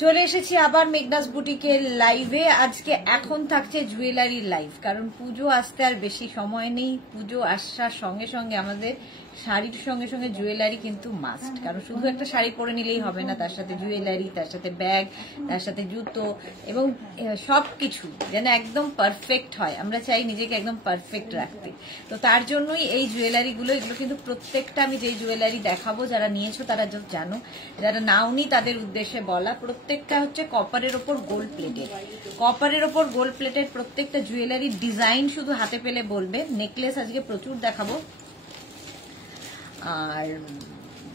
চলে এসেছি আবার মেঘনাস বুটিকের লাইভে। আজকে এখন থাকছে জুয়েলারির লাইভ, কারণ পুজো আসতে আর বেশি সময় নেই। পুজো আসার সঙ্গে সঙ্গে আমাদের শাড়ির সঙ্গে সঙ্গে জুয়েলারি কিন্তু মাস্ট, কারণ শুধু একটা শাড়ি পরে নিলেই হবে না, তার সাথে জুয়েলারি, তার সাথে ব্যাগ, তার সাথে জুতো এবং সবকিছু যেন একদম পারফেক্ট হয়। আমরা চাই নিজেকে একদম পারফেক্ট রাখতে, তো তার জন্যই এই জুয়েলারিগুলো। এগুলো কিন্তু প্রত্যেকটা আমি যে জুয়েলারি দেখাবো, যারা নিয়েছো তারা জানো, যারা নাওনি তাদের উদ্দেশ্যে বলা, প্রত্যেকটা হচ্ছে কপারের ওপর গোল্ড প্লেটেড। কপারের ওপর গোল্ড প্লেটেড প্রত্যেকটা জুয়েলারির ডিজাইন শুধু হাতে পেলে বলবে। নেকলেস আজকে প্রচুর দেখাবো, আর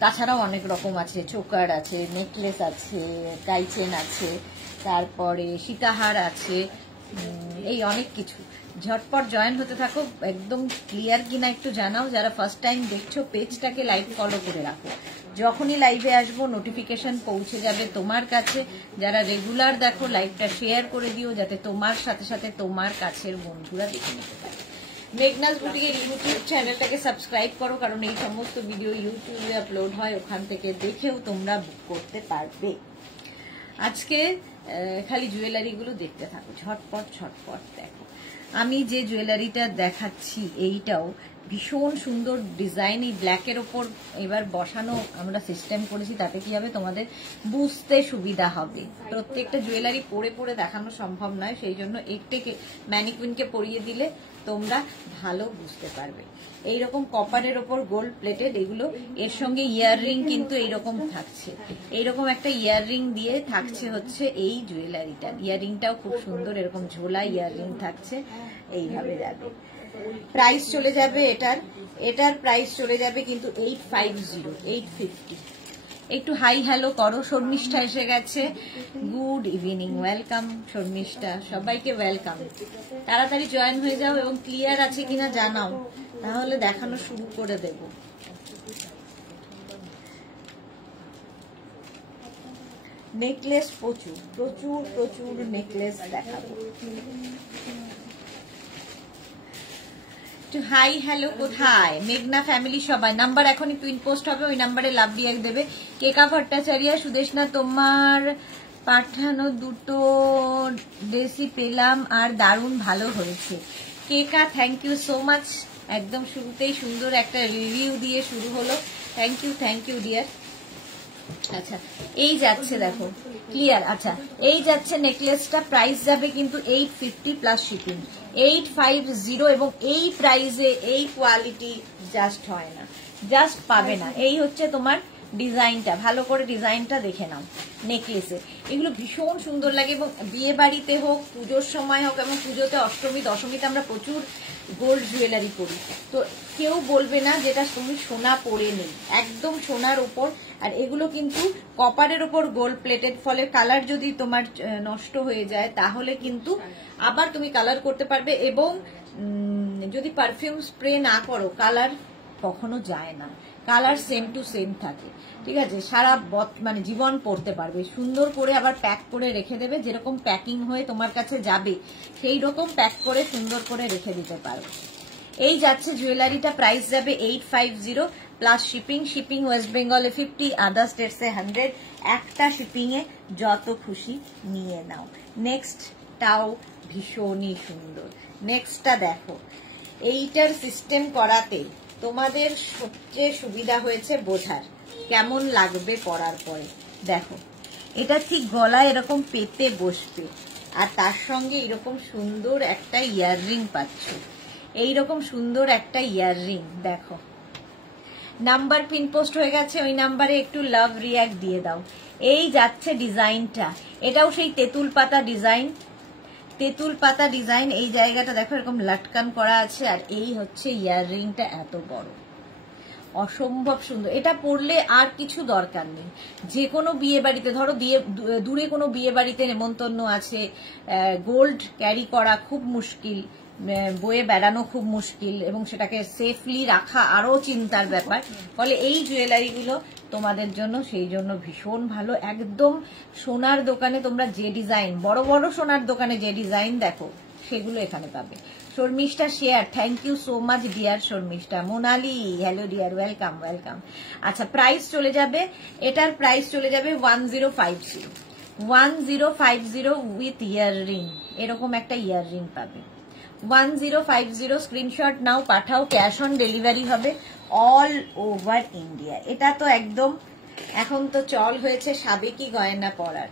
তাছাড়াও অনেক রকম আছে, চোকার আছে, নেকলেস আছে, টাইচেন আছে, তারপরে সীতাহার আছে, এই অনেক কিছু। ঝটপট জয়েন হতে থাকো। একদম ক্লিয়ার কিনা একটু জানাও। যারা ফার্স্ট টাইম দেখছো পেজটাকে লাইভ ফলো করে রাখো, যখনই লাইভে আসবো নোটিফিকেশন পৌঁছে যাবে তোমার কাছে। যারা রেগুলার দেখো লাইভটা শেয়ার করে দিও, যাতে তোমার সাথে সাথে তোমার কাছের বন্ধুরা দেখে নিতে পারে। মেঘনাস বুটিকের ইউটিউব চ্যানেলটাকে সাবস্ক্রাইব করো, কারণ এই সমস্ত ভিডিও ইউটিউবে আপলোড হয়, ওখান থেকে দেখেও তোমরা বুক করতে পারবে। আজকে খালি জুয়েলারিগুলো দেখতে থাকো, ঝটপট ঝটপট দেখো। আমি যে জুয়েলারিটা দেখাচ্ছি এইটাও ভীষণ সুন্দর ডিজাইন। এই ব্ল্যাকের ওপর এবার বসানো আমরা সিস্টেম করেছি, তাতে কি হবে তোমাদের বুঝতে সুবিধা হবে। প্রত্যেকটা জুয়েলারি পরে পরে দেখানো সম্ভব নয়, সেই জন্য একটাকে ম্যানিকুইনকে পরিয়ে দিলে তোমরা ভালো বুঝতে পারবে। এইরকম কপারের ওপর গোল্ড প্লেটেড এগুলো। এর সঙ্গে ইয়াররিং কিন্তু এইরকম থাকছে, এইরকম একটা ইয়াররিং দিয়ে থাকছে হচ্ছে এই জুয়েলারিটা। ইয়াররিংটাও খুব সুন্দর, এরকম ঝোলা ইয়াররিং থাকছে, এইভাবে যাবে। প্রাইস চলে যাবে এটার প্রাইস চলে যাবে কিন্তু 850, 850। একটু হাই হ্যালো করো। শর্মিষ্ঠা এসে গেছে, গুড ইভিনিং, ওয়েলকাম শর্মিষ্ঠা, সবাইকে ওয়েলকাম। তাড়াতাড়ি জয়েন হয়ে যাও এবং ক্লিয়ার আছে কিনা জানাও, তাহলে দেখানো শুরু করে দেব। নেকলেস প্রচুর প্রচুর প্রচুর নেকলেস দেখাবো। হাই হ্যালো কোথায় মেঘনা ফ্যামিলি সবাই। নাম্বার এখনই পিন পোস্ট হবে, ওই নাম্বারে লাভ রিয়াক্ট দেবে। কেকা ভট্টাচার্য, সুদেশনা তোমার পাঠানো দুটো ড্রেসই পেলাম আর দারুণ ভালো হয়েছে। কেকা থ্যাংক ইউ সো মাচ। একদম শুরুতেই সুন্দর একটা রিভিউ দিয়ে শুরু হলো, থ্যাংক ইউ ডিয়ার। আচ্ছা এই যাচ্ছে দেখো ক্লিয়ার। আচ্ছা এই যাচ্ছে নেকলেসটা, প্রাইস যাবে কিন্তু 850 প্লাস শিপিং, 850। এবং এই প্রাইসে এই কোয়ালিটি জাস্ট হয় না, জাস্ট পাবে না। এই হচ্ছে তোমার ডিজাইনটা, ভালো করে ডিজাইনটা দেখে নাও নেকলেসে। এগুলো ভীষণ সুন্দর লাগে এবং বিয়ে বাড়িতে হোক, পুজোর সময় হোক, এবং পুজোতে অষ্টমী দশমীতে আমরা প্রচুর গোল্ড জুয়েলারি পরি, তো কেউ বলবে না যেটা তুমি সোনা পরে নেই, একদম সোনার উপর। আর এগুলো কিন্তু কপারের ওপর গোল্ড প্লেটেড, ফলে কালার যদি তোমার নষ্ট হয়ে যায় তাহলে কিন্তু আবার তুমি কালার করতে পারবে। এবং যদি পারফিউম স্প্রে না করো কালার কখনো যায় না, কালার সেম টু সেম থাকে, ঠিক আছে। সারা মানে জীবন পরতে পারবে। সুন্দর করে আবার প্যাক করে রেখে দেবে, যেরকম প্যাকিং হয়ে তোমার কাছে যাবে সেই রকম প্যাক করে সুন্দর করে রেখে দিতে পারো। এই যাচ্ছে জুয়েলারিটা, প্রাইস যাবে 850 প্লাস শিপিং। শিপিং ওয়েস্ট বেঙ্গলে 50, আদার স্টেটসে 100। একটা শিপিং এ যত খুশি নিয়ে নাও। নেক্সটটাও ভীষণই সুন্দর। নেক্সটটা দেখো, এইটার সিস্টেম করাতে তোমাদের সবচেয়ে সুবিধা হয়েছে বোঝার, কেমন লাগবে পরার পরে। দেখো এটা ঠিক গলায় এরকম পেতে বসবে, আর তার সঙ্গে এরকম সুন্দর একটা ইয়াররিং পাচ্ছ, এইরকম সুন্দর একটা ইয়াররিং। দেখো নাম্বার পিন পোস্ট হয়ে গেছে, ওই নাম্বারে একটু লাভ রিয়াক্ট দিয়ে দাও। এই যাচ্ছে ডিজাইনটা, এটাও সেই তেঁতুল পাতা ডিজাইন, তেঁতুল পাতা ডিজাইন। এই জায়গাটা দেখো এরকম লাটকান করা আছে, আর এই হচ্ছে ইয়াররিংটা এত বড়, অসম্ভব সুন্দর। এটা পরলে আর কিছু দরকার নেই। যে কোনো বিয়ে বাড়িতে, ধরো দূরে কোনো বিয়ে বাড়িতে নেমন্তন্ন আছে, গোল্ড ক্যারি করা খুব মুশকিল, বয়ে বেড়ানো খুব মুশকিল, এবং সেটাকে সেফলি রাখা আরো চিন্তার ব্যাপার। ফলে এই জুয়েলারিগুলো তোমাদের জন্য সেই জন্য ভীষণ ভালো। একদম সোনার দোকানে তোমরা যে ডিজাইন, বড় বড় সোনার দোকানে যে ডিজাইন দেখো সেগুলো এখানে পাবে। Sharmistha share, thank you so much dear Sharmistha. Monali hello dear, welcome welcome. আচ্ছা প্রাইস চলে যাবে, এটার প্রাইস চলে যাবে 1050। 1050 উইথ ইয়াররিং, এরকম একটা ইয়াররিং পাবে। 1050 স্ক্রিনশট নাও, পাঠাও, ক্যাশ অন ডেলিভারি হবে অল ওভার ইন্ডিয়া। এটা তো একদম এখন তো চল হয়েছে সাবেকি গয়না পরার,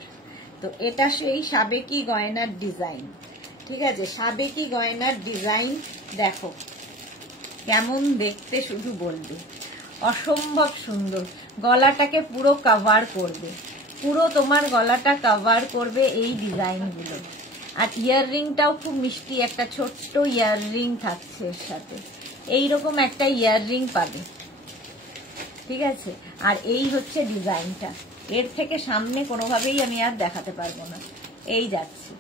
তো এটা সেই সাবেকি গয়নার ডিজাইন, ঠিক আছে? সাবেকি গয়নার ডিজাইন দেখো কেমন দেখতে, শুধু বলবে অসম্ভব সুন্দর। গলাটাকে পুরো কভার করবে, পুরো তোমার গলাটা কভার করবে এই ডিজাইনগুলো। আর ইয়াররিংটাও খুব মিষ্টি, একটা ছোট্ট ইয়াররিং থাকছে এর সাথে, এইরকম একটা ইয়াররিং পাবে, ঠিক আছে? আর এই হচ্ছে ডিজাইনটা, এর থেকে সামনে কোনোভাবেই আমি আর দেখাতে পারবো না। এই যাচ্ছে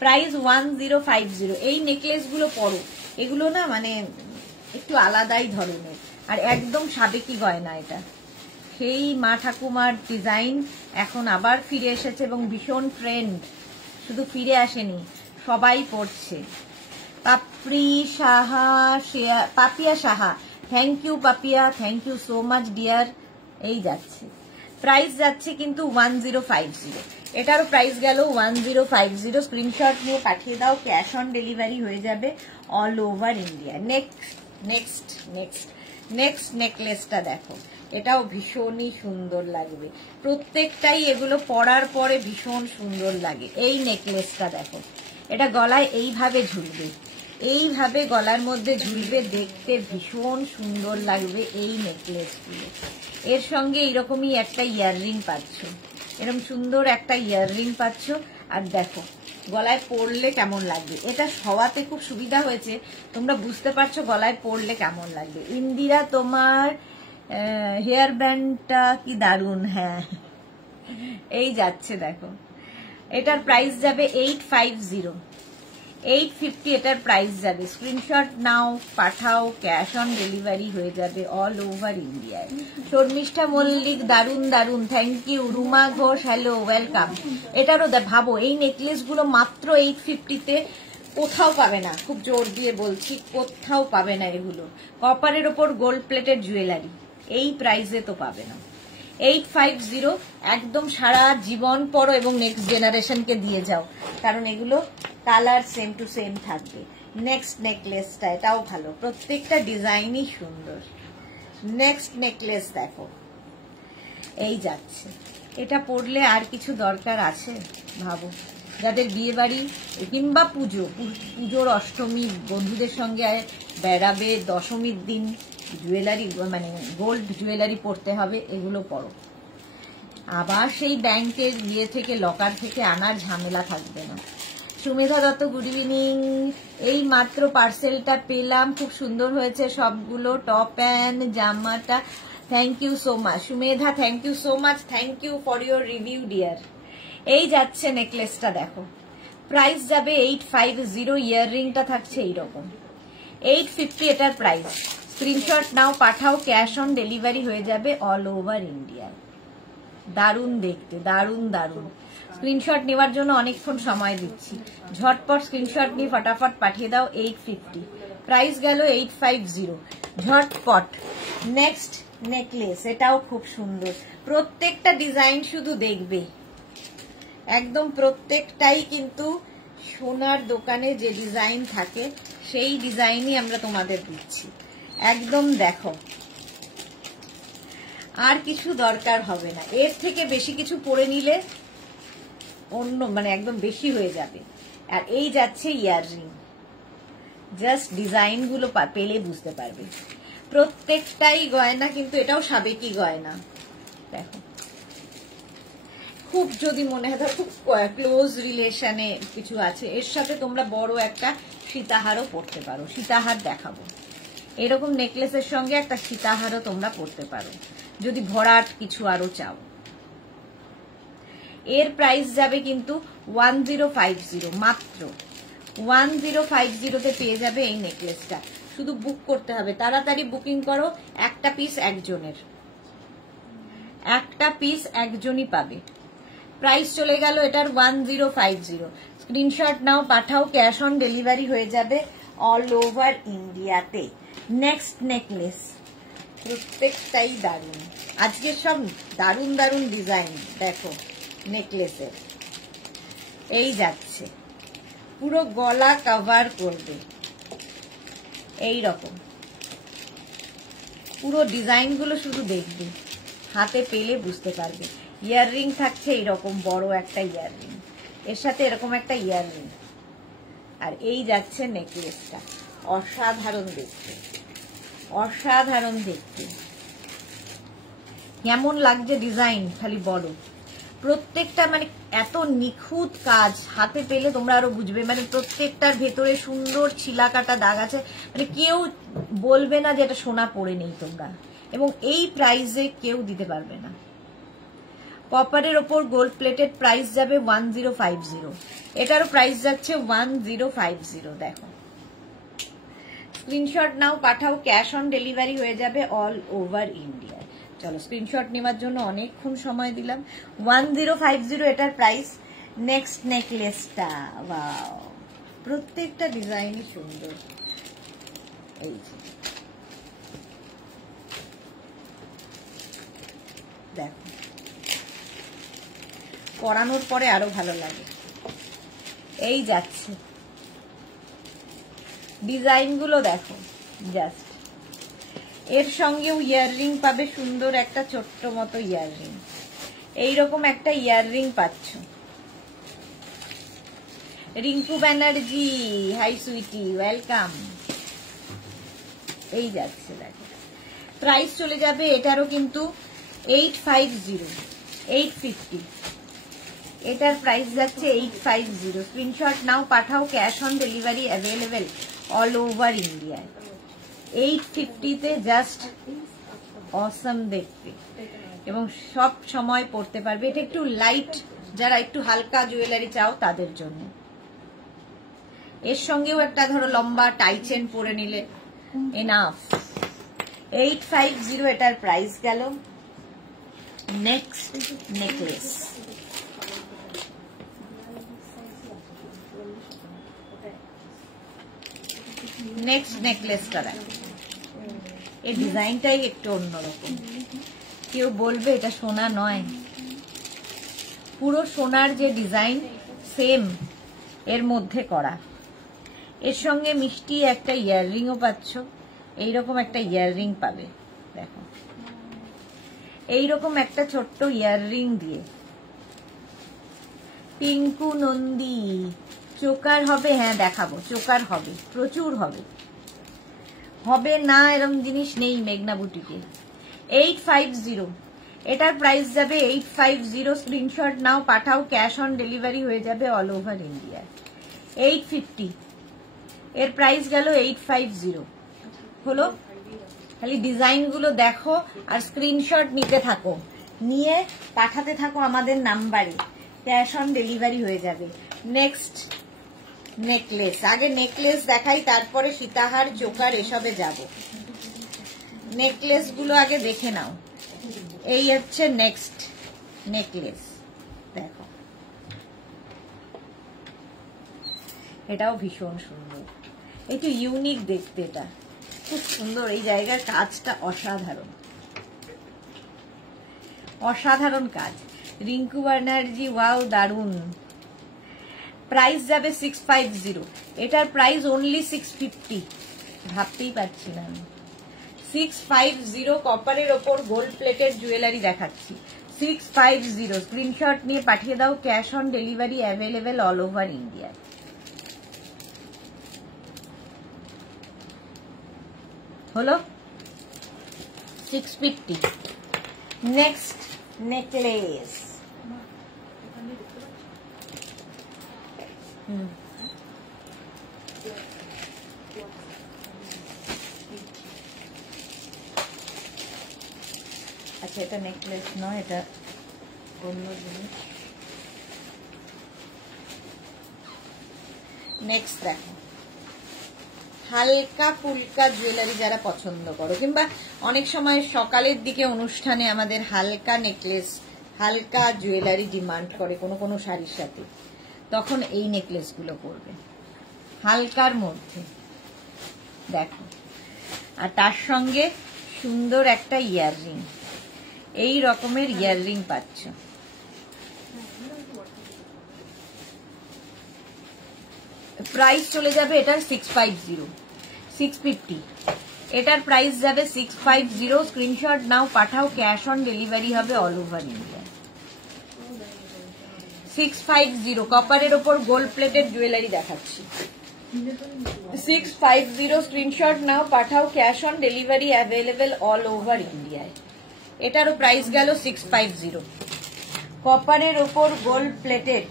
প্রাইস 1050। এই নেকলেসগুলো পরো, এগুলো না মানে একটু আলাদাই ধরনের, আর একদম সাবেকি গয়না। এটা সেই মা ঠাকুমার ডিজাইন এখন আবার ফিরে এসেছে এবং ভীষণ ট্রেন্ড, শুধু ফিরে আসেনি, সবাই পড়ছে। Papiya Saha, thank you Papiya, thank you so much dear. এই যাচ্ছে প্রাইস যাচ্ছে কিন্তু 1050, এটারও প্রাইস গেল 1050। স্ক্রিনশট নিয়ে পাঠিয়ে দাও, ক্যাশ অন ডেলিভারি হয়ে যাবে অল ওভার ইন্ডিয়া। নেক্সট নেকলেসটা দেখো, এটাও ভীষণই সুন্দর লাগবে, প্রত্যেকটাই এগুলো পরার পরে ভীষণ সুন্দর লাগে। এই নেকলেসটা দেখো, এটা গলায় এইভাবে ঝুলবে, এইভাবে গলার মধ্যে ঝুলবে, দেখতে ভীষণ সুন্দর লাগবে এই নেকলেসগুলো। এর সঙ্গে এইরকমই একটা ইয়াররিং পাচ্ছ, এরকম সুন্দর একটা ইয়াররিং পাচ্ছ। আর দেখো গলায় পরলে কেমন লাগবে, এটা শোয়াতে খুব সুবিধা হয়েছে, তোমরা বুঝতে পারছো গলায় পরলে কেমন লাগবে। ইন্দিরা তোমার হেয়ার ব্যান্ডটা কি দারুণ, হ্যাঁ এই যাচ্ছে দেখো। এটার প্রাইস যাবে 850, 850 এটার প্রাইস যাবে। স্ক্রিনশট নাও, পাঠাও, ক্যাশ অন ডেলিভারি হয়ে যাবে অল ওভার ইন্ডিয়ায়। শর্মিষ্ঠা মল্লিক, দারুন দারুন, thank you. Ruma Ghosh, hello, welcome. এটারও ভাবো, এই নেকলেসগুলো মাত্র 850-তে কোথাও পাবে না, খুব জোর দিয়ে বলছি, কোথাও পাবে না এগুলো। কপারের ওপর গোল্ড প্লেটেড জুয়েলারি, এই প্রাইসে তো পাবে না। 850 একদম সারা জীবন পরো এবং নেক্সট জেনারেশনকে দিয়ে যাও, কারণ এগুলো কালার সেম টু সেম থাকবে। নেক্সট নেকলেসটা, এটাও ভালো, প্রত্যেকটা ডিজাইনই সুন্দর। নেক্সট নেকলেস দেখো, এই যাচ্ছে। এটা পরলে আর কিছু দরকার আছে ভাবো, যাদের বিয়ে বাড়ি কিংবা পুজোর অষ্টমী বন্ধুদের সঙ্গে বেড়াবে, দশমীর দিন জুয়েলারি মানে গোল্ড জুয়েলারি পরতে হবে, এগুলো পরো। আবার সেই ব্যাংকের ইয়ে থেকে লকার থেকে আনার ঝামেলা থাকবে না। Sumedha Dutta, good evening. এই মাত্র পার্সেলটা পেলাম, খুব সুন্দর হয়েছে সবগুলো, টপ প্যান্ট জামাটা। Thank you so much Sumedha, thank you so much, thank you for your review dear. এই যাচ্ছে নেকলেসটা দেখো, প্রাইস যাবে 850, ইয়াররিংটা থাকছে এইরকম 850 এটার প্রাইস। স্ক্রিনশট নাও, পাঠাও, ক্যাশ অন ডেলিভারি হয়ে যাবে অল ওভার ইন্ডিয়া। দারুণ দেখতে, দারুণ দারুণ। স্ক্রিনশট নেওয়ার জন্য অনেকক্ষণ সময় দিচ্ছি, ঝটপট স্ক্রিনশট নিয়ে ফটাফট পাঠিয়ে দাও। 850 প্রাইস গেল, 850 ঝটপট। নেক্সট নেকলেস, এটাও খুব সুন্দর, প্রত্যেকটা ডিজাইন শুধু দেখবে, একদম প্রত্যেকটাই কিন্তু সোনার দোকানে যে ডিজাইন থাকে সেই ডিজাইনই আমরা তোমাদের দিচ্ছি। একদম দেখো, আর কিছু দরকার হবে না, এর থেকে বেশি কিছু পরে নিলে অন্য মানে একদম বেশি হয়ে যাবে। আর এই যাচ্ছে ইয়াররিং, জাস্ট ডিজাইনগুলো পেলে বুঝতে পারবে, প্রত্যেকটাই গয়না কিন্তু এটাও সাবেকি গয়না। দেখো খুব যদি মনে হয় খুব ক্লোজ রিলেশনে কিছু আছে, এর সাথে তোমরা বড় একটা সীতাহারও পরতে পারো, সীতাহার দেখাবো। এরকম নেকলেসের সঙ্গে একটা সীতাহারও তোমরা পরতে পারো যদি ভরাট কিছু আরো চাও। এর প্রাইস যাবে কিন্তু 1050, মাত্র 1050-তে পেয়ে যাবে এই নেকলেসটা। শুধু বুক করতে হবে, তাড়াতাড়ি বুকিং করো, একটা পিস একজনের, একটা পিস একজনই পাবে। প্রাইস চলে গেল এটার 1050। স্ক্রিনশট নাও, পাঠাও, ক্যাশ অন ডেলিভারি হয়ে যাবে অল ওভার ইন্ডিয়াতে। নেক্সট নেকলেস, প্রত্যেকটাই দারুণ, আজকে সব দারুণ দারুণ ডিজাইন দেখো নেকলেসের। এই যাচ্ছে, পুরো গলা কভার করবে এই রকম। পুরো ডিজাইন গুলো শুধু দেখবে, হাতে পেলে বুঝতে পারবে। ইয়াররিং থাকছে এইরকম বড় একটা ইয়াররিং, এর সাথে এরকম একটা ইয়াররিং, আর এই যাচ্ছে নেকলেসটা। অসাধারণ দেখতে, অসাধারণ দেখতে। কেমন লাগছে ডিজাইন খালি বলো। প্রত্যেকটা মানে এত নিখুঁত কাজ, হাতে পেলে তোমরা আরো বুঝবে। মানে প্রত্যেকটার ভেতরে সুন্দর ছিলাকাটা দাগ আছে, মানে কেউ বলবে না যে এটা সোনা পরে নেই তোমরা, এবং এই প্রাইসে কেউ দিতে পারবে না। কপারের ওপর গোল্ড প্লেটেড প্রাইস যাবে 1050, এটারও প্রাইস যাচ্ছে 1050। দেখো, স্ক্রিনশট নাও, পাঠাও, ক্যাশ অন ডেলিভারি হয়ে যাবে অল ওভার ইন্ডিয়া। চলো, স্ক্রিনশট নেওয়ার জন্য অনেকক্ষণ সময় দিলাম। 1050 এটার প্রাইস। নেক্সট নেকলেসটা, ওয়াও, প্রত্যেকটা ডিজাইনই সুন্দর। এই দেখো, পরানোর পরে আরো ভালো লাগে। এই যাচ্ছে, ডিজাইন গুলো দেখো জাস্ট। এর সঙ্গেও ইয়াররিং পাবে, সুন্দর একটা ছোট্ট মতো ইয়াররিং। এইরকম একটা ইয়াররিং পাচ্ছ। Rinku Banerjee, hi sweetie, welcome. এই যাচ্ছে, দেখো প্রাইস চলে যাবে এটারও কিন্তু 850, 850। এটার প্রাইস যাচ্ছে 850। স্ক্রিনশট নাও, পাঠাও, cash on delivery available all over India. 850-তে জাস্ট অসম দেখতে, এবং সব সময় পড়তে পারবে। এটা একটু লাইট, যারা একটু হালকা জুয়েলারি চাও তাদের জন্য। এর সঙ্গেও একটা ধরো লম্বা টাই চেন পরে নিলে এনাফ। 850 এটার প্রাইস গেল। নেক্সট নেকলেস, নেক্সট নেকলেসটা দেখো। এই ডিজাইনটাই একটু অন্যরকম। কেউ বলবে এটা সোনা নয়, পুরো সোনার যে ডিজাইন সেম এর মধ্যে করা। এর সঙ্গে মিষ্টি একটা ইয়াররিংও পাচ্ছ। এইরকম একটা ইয়াররিং পাবে, দেখো এইরকম একটা ছোট্ট ইয়াররিং দিয়ে। পিঙ্কু নন্দী, চোকার হবে? হ্যাঁ দেখাবো, চোকার হবে, প্রচুর হবে। হবে না এরকম জিনিস নেই মেঘনা বুটিকে। 850, এটার প্রাইস যাবে 850। স্ক্রিনশট নাও, পাঠাও, ক্যাশ অন ডেলিভারি হয়ে যাবে অল ওভার ইন্ডিয়া। 850 এর প্রাইস গেল। 850 হলো। খালি ডিজাইন গুলো দেখো আর স্ক্রিনশট নিতে থাকো, নিয়ে পাঠাতে থাকো আমাদের নাম্বারে, ক্যাশ অন ডেলিভারি হয়ে যাবে। নেক্সট নেকলেস, আগে নেকলেস দেখাই, তারপরে সীতাহার, চোকার এসবে যাব। নেকলেস গুলো আগে দেখে নাও। এই হচ্ছে নেক্সট নেকলেস, দেখো এটাও ভীষণ সুন্দর, একটু ইউনিক দেখতে, এটা খুব সুন্দর। এই জায়গার কাজটা অসাধারণ, অসাধারণ কাজ। রিঙ্কু ব্যানার্জি, ওয়াও দারুন। প্রাইস যাবে 650, এটার প্রাইস অনলি 650। ভাবতেই পারছি না আমি। 650 কপারের ওপর গোল্ড প্লেটেড জুয়েলারি দেখাচ্ছি। 650 স্ক্রিনশট নিয়ে পাঠিয়ে দাও, cash on delivery available all over India. হলো 650। নেক্সট নেকলেস, আচ্ছা এটা নেকলেস নয়, এটা অন্য জিনিস। নেক্সট দেখো, হালকা ফুলকা জুয়েলারি যারা পছন্দ করো, কিংবা অনেক সময় সকালের দিকে অনুষ্ঠানে আমাদের হালকা নেকলেস, হালকা জুয়েলারি ডিমান্ড করে কোনো কোনো শাড়ির সাথে, তখন এই নেকলেস গুলো পরবে হালকার মধ্যে। দেখো, আর তার সঙ্গে সুন্দর একটা ইয়াররিং, এই রকমের ইয়াররিং পাচ্ছ। প্রাইস চলে যাবে এটার 650, 650, এটার প্রাইস যাবে 650। স্ক্রিনশট নাও, পাঠাও, ক্যাশ অন ডেলিভারি হবে অল ওভার ইন্ডিয়া। 650 কপারের ওপর গোল্ড প্লেটেড জুয়েলারি দেখাচ্ছি। 650 স্ক্রিনশট নাও, পাঠাও, cash on delivery available all over ইন্ডিয়ায়। এটারও প্রাইস গেল 650। কপারের ওপর গোল্ড প্লেটেড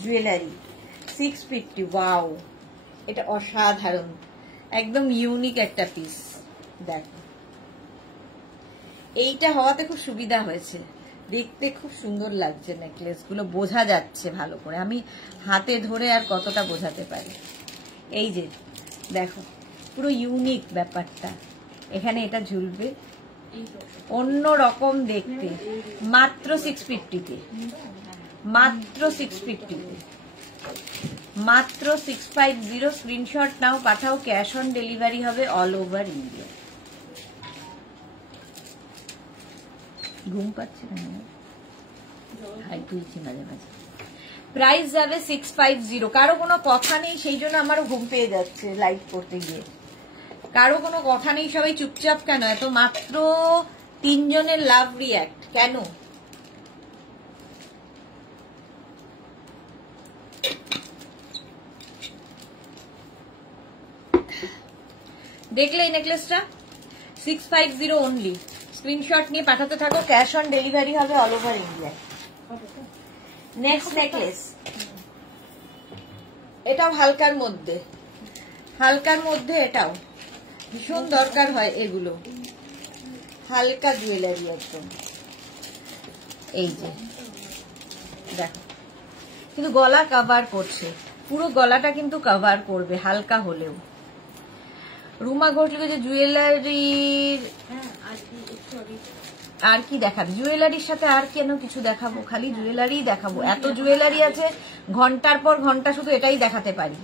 জুয়েলারি 650। ওয়াও, এটা অসাধারণ, একদম ইউনিক একটা পিস। দেখো, এইটা হওয়াতে খুব সুবিধা হয়েছে, দেখতে খুব সুন্দর লাগছে নেকলেস গুলো, বোঝা যাচ্ছে ভালো করে। আমি হাতে ধরে আর কতটা বোঝাতে পারি। এই যে দেখো, পুরো ইউনিক ব্যাপারটা। এখানে এটা ঝুলবে, অন্য রকম দেখতে, মাত্র 650-তে, মাত্র 650-তে, মাত্র 650। স্ক্রিনশট নাও, পাঠাও, ক্যাশ অন ডেলিভারি হবে অল ওভার ইন্ডিয়া। ঘুম পাচ্ছে না, হাই তুলছি মাঝে মাঝে। প্রাইস যাবে 650। কারো কোনো কথা নেই, সেই জন্য আমারও ঘুম পেয়ে যাচ্ছে লাইভ করতে গিয়ে। কারো কোনো কথা নেই, সবাই চুপচাপ কেন? এত মাত্র 3 জনের লাভ রিয়াক্ট কেন? দেখলে এই নেকলেসটা 650 অনলি। স্ক্রিনশট নিয়ে পাঠাতে থাকো, ক্যাশ অন ডেলিভারি হবে all over India. Next necklace, এটাও হালকার মধ্যে, হালকার মধ্যে, এটাও ভীষণ দরকার হয় এগুলো, হালকা জুয়েলারি একদম। এই যে দেখো, কিন্তু গলা কভার করছে, পুরো গলাটা কিন্তু কভার করবে হালকা হলেও। রুমা ঘোষ লিখেছে জুয়েলারির আর কি দেখাবে? জুয়েলারির সাথে আর কেন কিছু দেখাবো? খালি জুয়েলারি দেখাবো? এত জুয়েলারি আছে, ঘন্টার পর ঘন্টা শুধু এটাই দেখাতে পারি,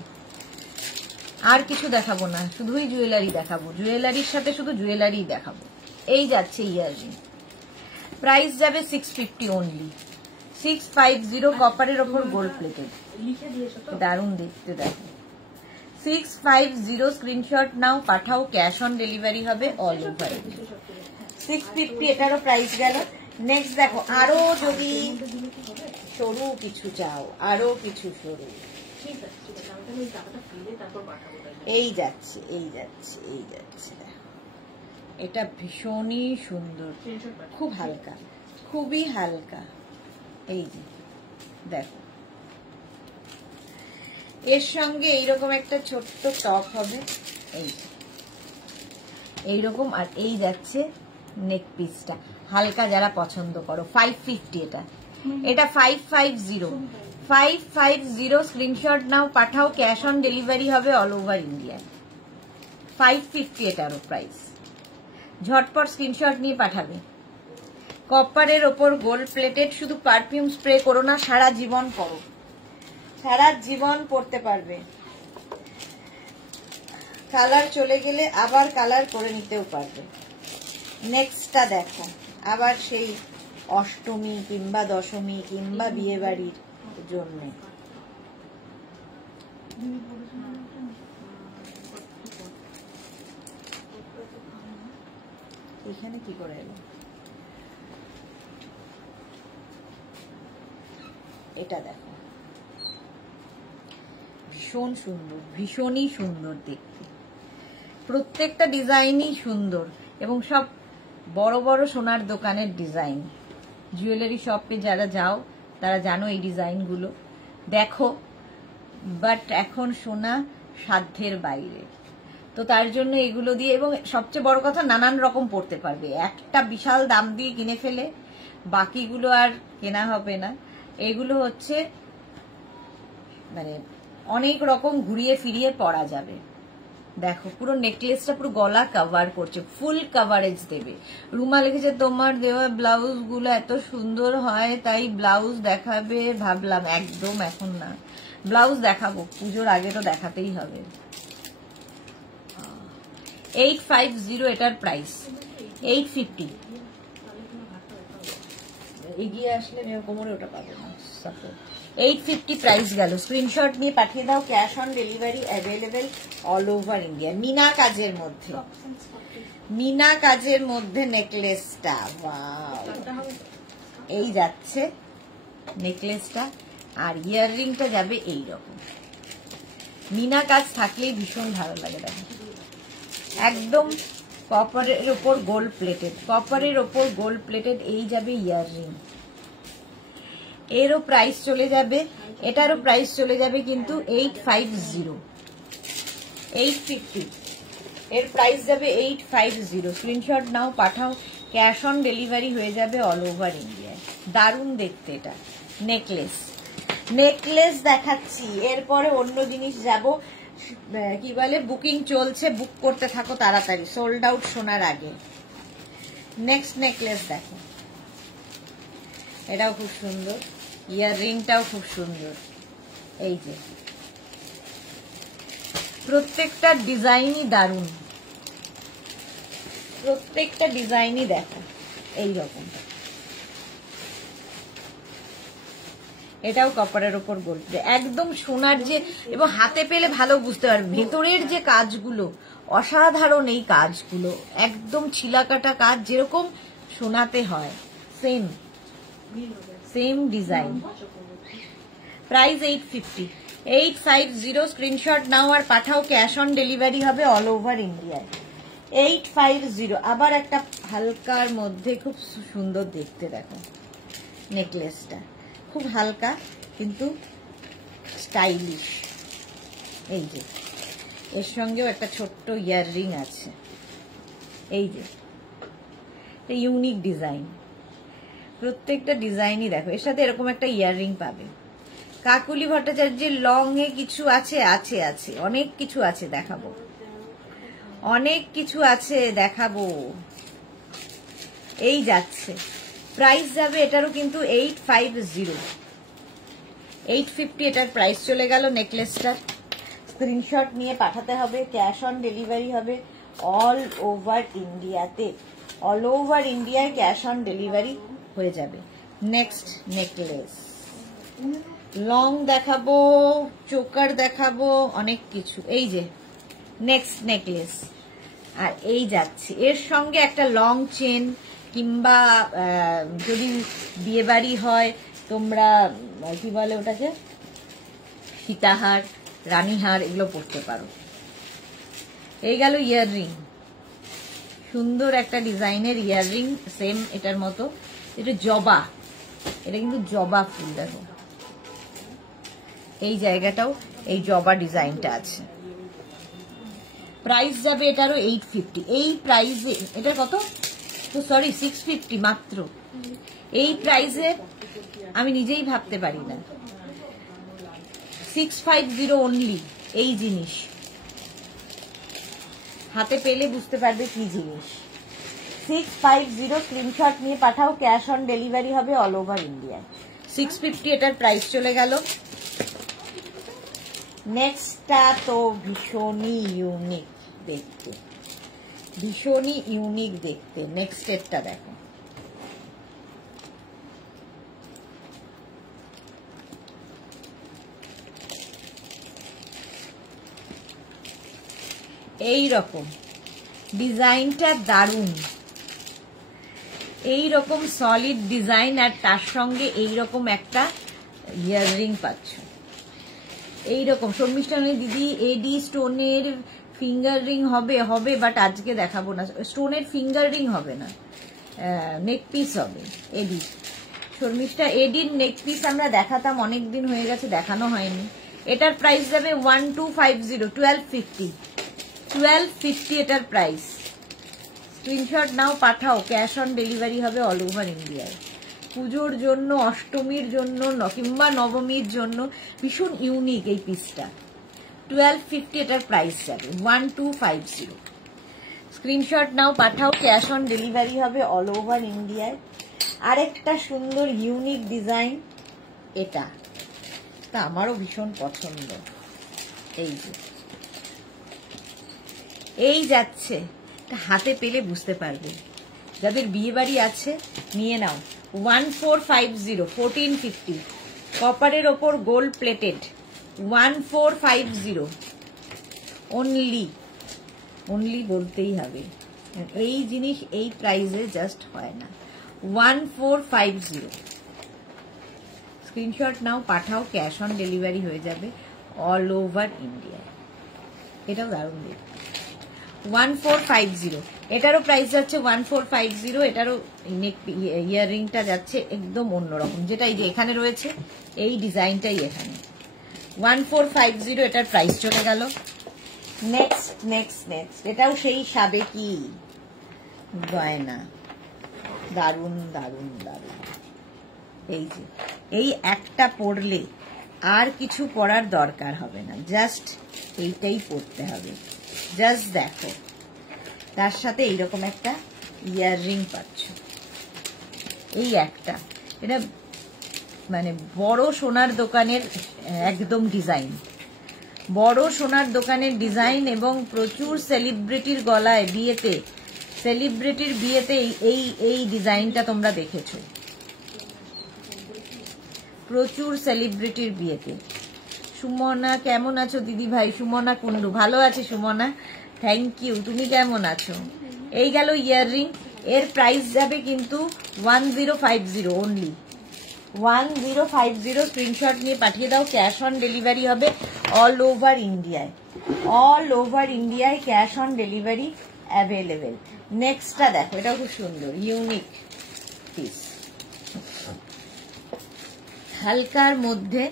আর কিছু দেখাবো না, শুধুই জুয়েলারি দেখাবো। জুয়েলারির সাথে শুধু জুয়েলারি দেখাবো। এই যাচ্ছে ইয়ারিং, প্রাইস যাবে 650 অনলি। 650 কপারের ওপর গোল্ড প্লেটেড, দারুণ দেখতে। দেখো 650 স্ক্রিনশট নাও, পাঠাও, ক্যাশ অন ডেলিভারি হবে অল ওভার। 650 এটারও প্রাইস গেল। নেক্সট দেখো, আরো যদি সরু কিছু চাও, আরো কিছু সরু, এই যাচ্ছে, এই যাচ্ছে, এই যাচ্ছে। দেখো, এটা ভীষণই সুন্দর, খুব হালকা, খুবই হালকা। এই যে দেখো, এর সঙ্গে এইরকম একটা ছোট্ট টপ হবে, এইরকম। আর এই যাচ্ছে নেক পিসটা, হালকা যারা পছন্দ করো। 550 এটা, এটা 550 স্ক্রিনশট নাও, পাঠাও, ক্যাশ অন ডেলিভারি হবে অল ওভার ইন্ডিয়া। 550 এটারও প্রাইস, ঝটপট স্ক্রিনশট নিয়ে পাঠাবে। কপারের ওপর গোল্ড প্লেটেড, শুধু পারফিউম স্প্রে করো না, সারা জীবন পরো, সারা জীবন পরতে পারবে। কালার চলে গেলে আবার কালার করে নিতেও পারবে। নেক্সটটা দেখো, আবার সেই অষ্টমী কিংবা দশমী কিংবা বিয়ে বাড়ির জন্য। এখানে কি করে এলো? এটা দেখো, ভীষণ সুন্দর, ভীষণই সুন্দর দেখতে, প্রত্যেকটা ডিজাইনই সুন্দর, এবং সব বড় বড় সোনার দোকানের ডিজাইন। জুয়েলারি শপে যারা যাও তারা জানো এই ডিজাইনগুলো দেখো, বাট এখন সোনা সাধ্যের বাইরে, তো তার জন্য এগুলো দিয়ে, এবং সবচেয়ে বড় কথা নানান রকম পড়তে পারবে। একটা বিশাল দাম দিয়ে কিনে ফেলে বাকিগুলো আর কেনা হবে না। এগুলো হচ্ছে মানে অনেক রকম ঘুরিয়ে ফিরিয়ে পরা যাবে। দেখো, পুরো নেকলেসটা পুরো গলা কভার করছে, ফুল কভারেজ দেবে। রুমা লিখেছে তোমার দেওয়া ব্লাউজ গুলো এত সুন্দর হয়, তাই ব্লাউজ দেখাবে ভাবলাম। একদম এখন না, ব্লাউজ দেখাবো, পুজোর আগে তো দেখাতেই হবে। 850 এটার প্রাইস, 850। এগিয়ে আসলে কোমরে ওটা পাবে না। সাপোর্ট। 850 প্রাইস গেল। স্ক্রিনশট নিয়ে পাঠিয়ে দাও। Cash on delivery available all over India. মিনা কাজের মধ্যে, মিনা কাজের মধ্যে নেকলেসটা, ওয়াও, এই যাচ্ছে নেকলেসটা, আর ইয়াররিংটা যাবে এইরকম। মিনা কাজ থাকলেই ভীষণ ভালো লাগে। দেখো একদম কপারের ওপর গোল্ড প্লেটেড, কপারের ওপর গোল্ড প্লেটেড, এই যাবে ইয়াররিং। এরও প্রাইস চলে যাবে, এটারও প্রাইস চলে যাবে কিন্তু 850, 850, এর প্রাইস যাবে 850। স্ক্রিনশট নাও, পাঠাও। ক্যাশ অন ডেলিভারি হয়ে যাবে অল ওভার ইন্ডিয়ায়। দারুণ দেখতে এটা নেকলেস। নেকলেস দেখাচ্ছি, এরপরে অন্য জিনিস যাব। কি বলে, বুকিং চলছে, বুক করতে থাকো তাড়াতাড়ি, সোল্ড আউট শোনার আগে। নেক্সট নেকলেস দেখো, এটাও খুব সুন্দর, ইয়াররিংটাও খুব সুন্দর। এই যে প্রত্যেকটা ডিজাইনই দারুণ, প্রত্যেকটা ডিজাইনই দেখো এইরকম। এটাও কপারের ওপর গোল্ড, একদম সোনার যে, এবং হাতে পেলে ভালো বুঝতে পারবে ভেতরের যে কাজগুলো অসাধারণ। এই কাজগুলো একদম ছিলাকাটা কাজ, যেরকম সোনাতে হয় same same design. Price 850, 850। Screenshot নাও আর পাঠাও। ক্যাশ অন ডেলিভারি হবে অল ওভার ইন্ডিয়ায়। 850। আবার একটা হালকার মধ্যে খুব সুন্দর দেখতে, দেখো নেকলেসটা খুব হালকা কিন্তু স্টাইলিশ। এই যে এর সঙ্গেও একটা ছোট্ট ইয়াররিং আছে। এই যে ইউনিক ডিজাইন, প্রত্যেকটা ডিজাইনই দেখো। এর সাথে এরকম একটা ইয়াররিং পাবে। কাকুলি ভট্টাচার্যের লং এ কিছু আছে, আছে আছে অনেক কিছু আছে, দেখাবো অনেক কিছু আছে, দেখাবো। এই যাচ্ছে, প্রাইস যাবে এটারও কিন্তু 850, 850 এটার প্রাইস চলে গেল নেকলেসটার। স্ক্রিনশট নিয়ে পাঠাতে হবে। ক্যাশ অন ডেলিভারি হবে অল ওভার ইন্ডিয়াতে, অল ওভার ইন্ডিয়ায় ক্যাশ অন ডেলিভারি হয়ে যাবে। নেক্সট নেকলেস, লং দেখাবো, চোকার দেখাবো, অনেক কিছু। এই যে নেক্সট নেকলেস, আর এই যাচ্ছে এর সঙ্গে একটা লং চেন, কিংবা যদি বিয়ে বাড়ি হয় তোমরা কি বলে ওটাকে, সীতাহার, রানীহার, এগুলো পরতে পারো। এই গেল ইয়াররিং, সুন্দর একটা ডিজাইনের ইয়াররিং, সেম এটার মতো। এটা জবা, এটা কিন্তু জবা ফুল, দেখো এই জায়গাটাও এই জবা ডিজাইনটা আছে। প্রাইস যাবে এটারও 850। এই প্রাইসে এটা কত, তো সরি 650 মাত্র। এই প্রাইসে আমি নিজেই ভাবতে পারি না। 650 অনলি। এই জিনিস হাতে পেলে বুঝতে পারবে কি জিনিস। 650। স্ক্রিনশট নিয়ে পাঠাও। ক্যাশ অন ডেলিভারি হবে অল ওভার ইন্ডিয়া। 650 এটার প্রাইস চলে গেল। নেক্সটটা তো ভীষণই ইউনিক দেখতে, ভীষণই ইউনিক দেখতে। নেক্সট এরটা দেখো, এই রকম ডিজাইনটা দারুণ, এই রকম সলিড ডিজাইন, আর তার সঙ্গে এই রকম একটা ইয়াররিং পাচ্ছ। এইরকম শর্মিষ্ঠানের দিদি এডি স্টোনের ফিঙ্গার রিং হবে, হবে, বাট আজকে দেখাবো না। স্টোনের ফিঙ্গার রিং হবে না, নেক পিস হবে। এডি, শর্মিষ্ঠা এডির নেক পিস আমরা দেখাতাম, অনেকদিন হয়ে গেছে দেখানো হয়নি। এটার প্রাইস যাবে 1250, 1250, 1250 এটার প্রাইস। স্ক্রিনশট নাও, পাঠাও। ক্যাশ অন ডেলিভারি হবে অল ওভার ইন্ডিয়ায়। পুজোর জন্য, অষ্টমীর জন্য, কিংবা নবমীর জন্য ভীষণ ইউনিক এই পিসটা। 1250 এটার প্রাইস যাবে, 1250। স্ক্রিনশট নাও, পাঠাও। ক্যাশ অন ডেলিভারি হবে অল ওভার ইন্ডিয়ায়। আরেকটা সুন্দর ইউনিক ডিজাইন, এটা তা আমারও ভীষণ পছন্দ। এই যে এই যাচ্ছে, হাতে পেলে বুঝতে পারবে। যাদের বিয়ে বাড়ি আছে নিয়ে নাও। 1450, 1450, কপারের ওপর গোল্ড প্লেটেড 1450 অনলি বলতেই হবে, এই জিনিস এই প্রাইসে জাস্ট হয় না। 1450 স্ক্রিনশট নাও, পাঠাও, ক্যাশ অন ডেলিভারি হয়ে যাবে অল ওভার ইন্ডিয়া। এটাও দারুণ দেখতে। 1450 এটারও প্রাইস যাচ্ছে 1450। এটারও ইয়াররিংটা যাচ্ছে একদম অন্যরকম, যেটা এই যে এখানে রয়েছে এই ডিজাইনটাই এখানে 1450 এটার প্রাইস চলে গেল। নেক্সট নেক্সট নেক্সট এটাও সেই সাবেকি গয়না, দারুণ দারুণ দারুণ। এই যে এই একটা পরলে আর কিছু পরার দরকার হবে না, জাস্ট এইটাই পরতে হবে। জাস্ট দেখো, তার সাথে এইরকম একটা ইয়াররিং পাচ্ছ, এই একটা, এটা মানে বড় সোনার দোকানের একদম ডিজাইন, বড় সোনার দোকানের ডিজাইন, এবং প্রচুর সেলিব্রিটির গলায় বিয়েতে, সেলিব্রিটির বিয়েতে এই এই ডিজাইনটা তোমরা দেখেছো, প্রচুর সেলিব্রিটির বিয়েতে। সুমনা কেমন আছো দিদি ভাই? সুমনা কুন্ডু ভালো আছে সুমনা, থ্যাংক ইউ। তুমি কেমন আছো? এই গেল ইয়াররিং, এর প্রাইস যাবে কিন্তু 1050 অনলি 1050। স্ক্রিনশট নিয়ে পাঠিয়ে দাও, ক্যাশ অন ডেলিভারি হবে অল ওভার ইন্ডিয়ায়, অল ওভার ইন্ডিয়ায় ক্যাশ অন ডেলিভারি অ্যাভেলেবেল। নেক্সটটা দেখো, এটাও খুব সুন্দর, ইউনিক পিস, হালকার মধ্যে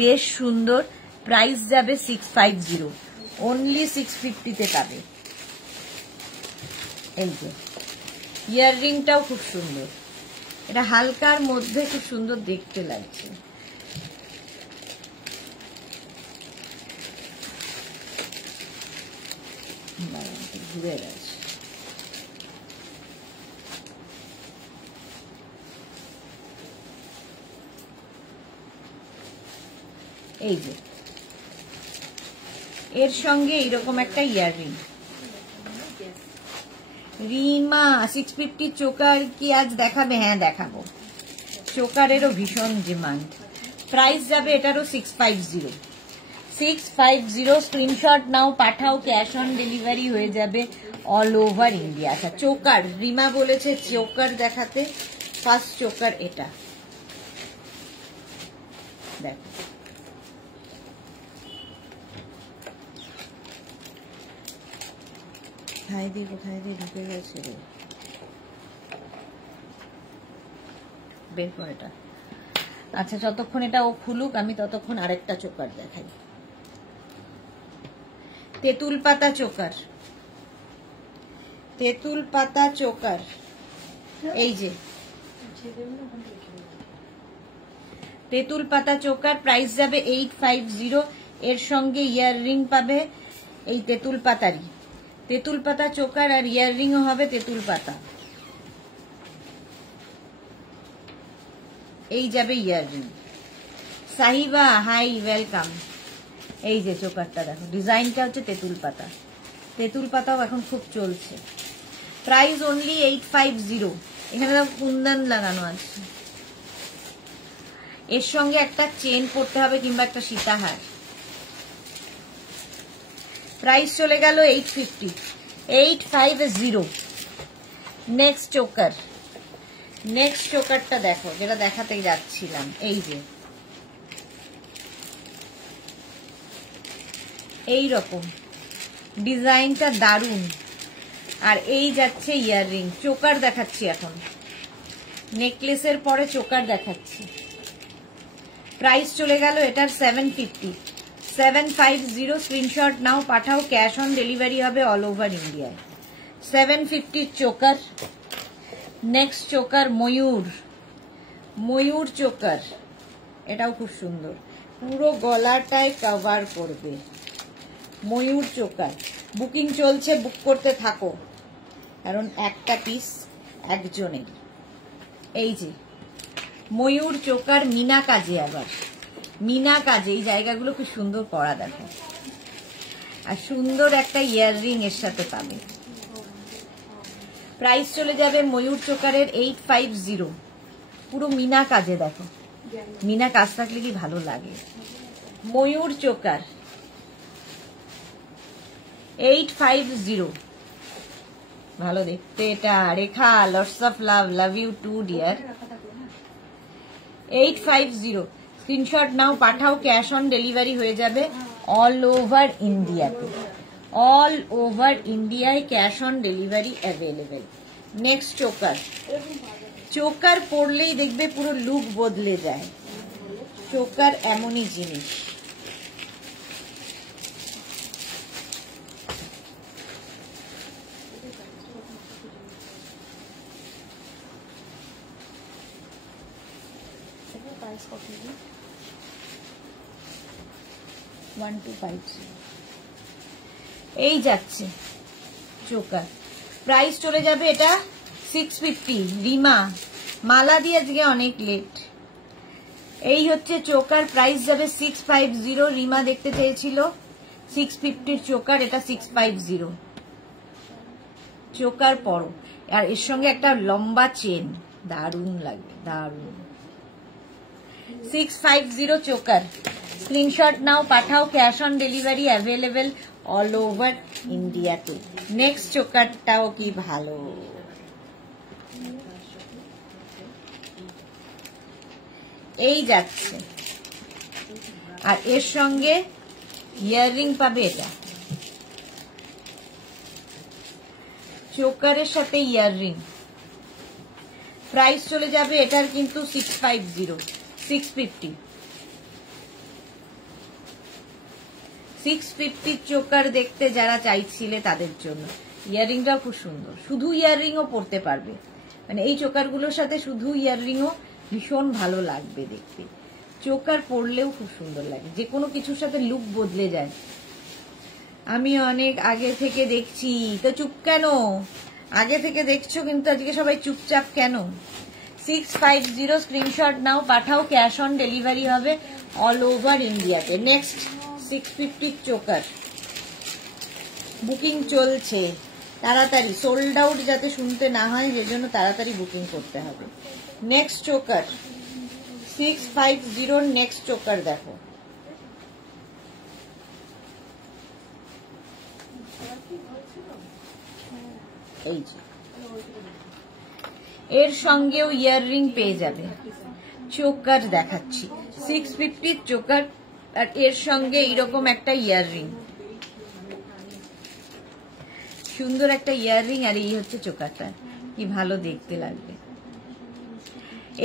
বেশ সুন্দর। প্রাইস যাবে 650, অনলি 650-তে পাবে। এই যে ইয়াররিংটাও খুব সুন্দর, এটা হালকার মধ্যে খুব সুন্দর দেখতে লাগছে। ঘুরে গেছে, এই যে এর সঙ্গে এইরকম একটা ইয়াররিং। রিমা 650 চোকার কি আজ দেখাবে? হ্যাঁ দেখাবো, চোকারেরও ভীষণ ডিমান্ড। প্রাইস যাবে এটারও 650। স্ক্রিনশট নাও, পাঠাও, ক্যাশ অন ডেলিভারি হয়ে যাবে অল ওভার ইন্ডিয়া। আচ্ছা চোকার, রিমা বলেছে চোকার দেখাতে, ফার্স্ট চোকার এটা দেখো, কোথায় দিয়ে ঢুকে গেছে রে, বের কর এটা। আচ্ছা যতক্ষণ এটা ও খুলুক আমি ততক্ষণ আরেকটা চোকার দেখাই। তেঁতুল পাতা চোকার, তেঁতুল পাতা চোকার, এই যে তেঁতুল পাতা চোকার, প্রাইস যাবে 850। এর সঙ্গে ইয়াররিং পাবে এই তেঁতুল পাতারই, তেঁতুল পাতা চোকার, আর ইয়াররিংও হবে তেঁতুল পাতা। এই যাবে ইয়াররিং। Sahiba high, welcome. এই যে চোকারটা দেখো, ডিজাইনটা হচ্ছে তেঁতুল পাতা, তেঁতুল পাতাও এখন খুব চলছে। Price only 850। এখানে কুন্দন লাগানো আছে, এর সঙ্গে একটা চেন পরতে হবে কিংবা একটা সীতাহার। প্রাইস চলে গেল 850। নেক্সট চোকার, নেক্সট চোকারটা দেখো, যেটা দেখাতে যাচ্ছিলাম, এই যে এই রকম ডিজাইনটা দারুন, আর এই যাচ্ছে ইয়াররিং। চোকার দেখাচ্ছি এখন, নেকলেসের পরে চোকার দেখাচ্ছি। প্রাইস চলে গেল এটার 750। স্ক্রিনশট নাও, পাঠাও, ক্যাশ অন ডেলিভারি হবে অল ওভার ইন্ডিয়ায়। 750 চোকার। নেক্সট চোকার ময়ূর, ময়ূর চোকার, এটাও খুব সুন্দর, পুরো গলাটায় কভার করবে। ময়ূর চোকার বুকিং চলছে, বুক করতে থাকো, কারণ একটা পিস একজনের। এই যে ময়ূর চোকার, মিনা কাজে, আবার মিনা কাজে, এই জায়গাগুলো খুব সুন্দর করা দেখো, আর সুন্দর একটা ইয়াররিং এর সাথে পাবে। প্রাইস চলে যাবে ময়ূর চোকারের 850, পুরো মিনা কাজে দেখো, মিনা কাজ থাকলে কি ভালো লাগে। ময়ূর চোকার 850, ভালো দেখতে এটা। Rekha lots of love, love you too dear. 850 screenshot নাও, পাঠাও, ক্যাশ অন ডেলিভারি হয়ে যাবে অল ওভার ইন্ডিয়াতে। অল ওভার ইন্ডিয়ায় cash on delivery available. Next choker. Choker পরলেই দেখবে পুরো লুক বদলে যায়। চোকার এমনই জিনিস। এই যাচ্ছে চোকার, প্রাইস চলে যাবে এটা 650। রিমা মালা দিয়ে আজকে অনেক লেট। এই হচ্ছে চোকার, প্রাইস যাবে 650। রিমা দেখতে চেয়েছিল 650 চোকার, এটা 650 চোকার পরো। আর এর সঙ্গে একটা লম্বা চেন, দারুণ লাগবে, দারুণ। 650 চোকার, স্ক্রিনশট নাও, পাঠাও, cash on delivery available all over ইন্ডিয়াতে। নেক্সট চোকারটাও কি ভালো, এই যাচ্ছে। আর এর সঙ্গে ইয়াররিং পাবে, এটা চোকারের সাথে ইয়াররিং। প্রাইস চলে যাবে এটার কিন্তু 650, 650। 650 চোকার দেখতে যারা চাইছিলে তাদের জন্য। ইয়াররিংটাও খুব সুন্দর, শুধু ইয়াররিংও পরতে পারবে, মানে এই চোকারগুলোর সাথে শুধু ইয়াররিংও ভীষণ ভালো লাগবে দেখতে। চোকার পরলেও খুব সুন্দর লাগে, যে কোনো কিছুর সাথে লুক বদলে যায়। আমি অনেক আগে থেকে দেখছি, তো চুপ কেন? আগে থেকে দেখছো কিন্তু আজকে সবাই চুপচাপ কেন? 650 স্ক্রিনশট নাও, পাঠাও, ক্যাশ অন ডেলিভারি হবে অল ওভার ইন্ডিয়াতে। নেক্সট 650 চোকার, বুকিং চলছে, তাড়াতাড়ি সোল্ড আউট যাতে শুনতে না হয়, সেজন্য তাড়াতাড়ি বুকিং করতে হবে। নেক্সট চোকার 650, নেক্সট চোকার দেখো, এই যে এর সঙ্গেও ইয়াররিং পেয়ে যাবে। চোকার দেখাচ্ছি 650 চোকার, আর এর সঙ্গে এইরকম একটা ইয়াররিং, সুন্দর একটা ইয়াররিং। আর এই হচ্ছে চোকারটা, কি ভালো দেখতে লাগবে।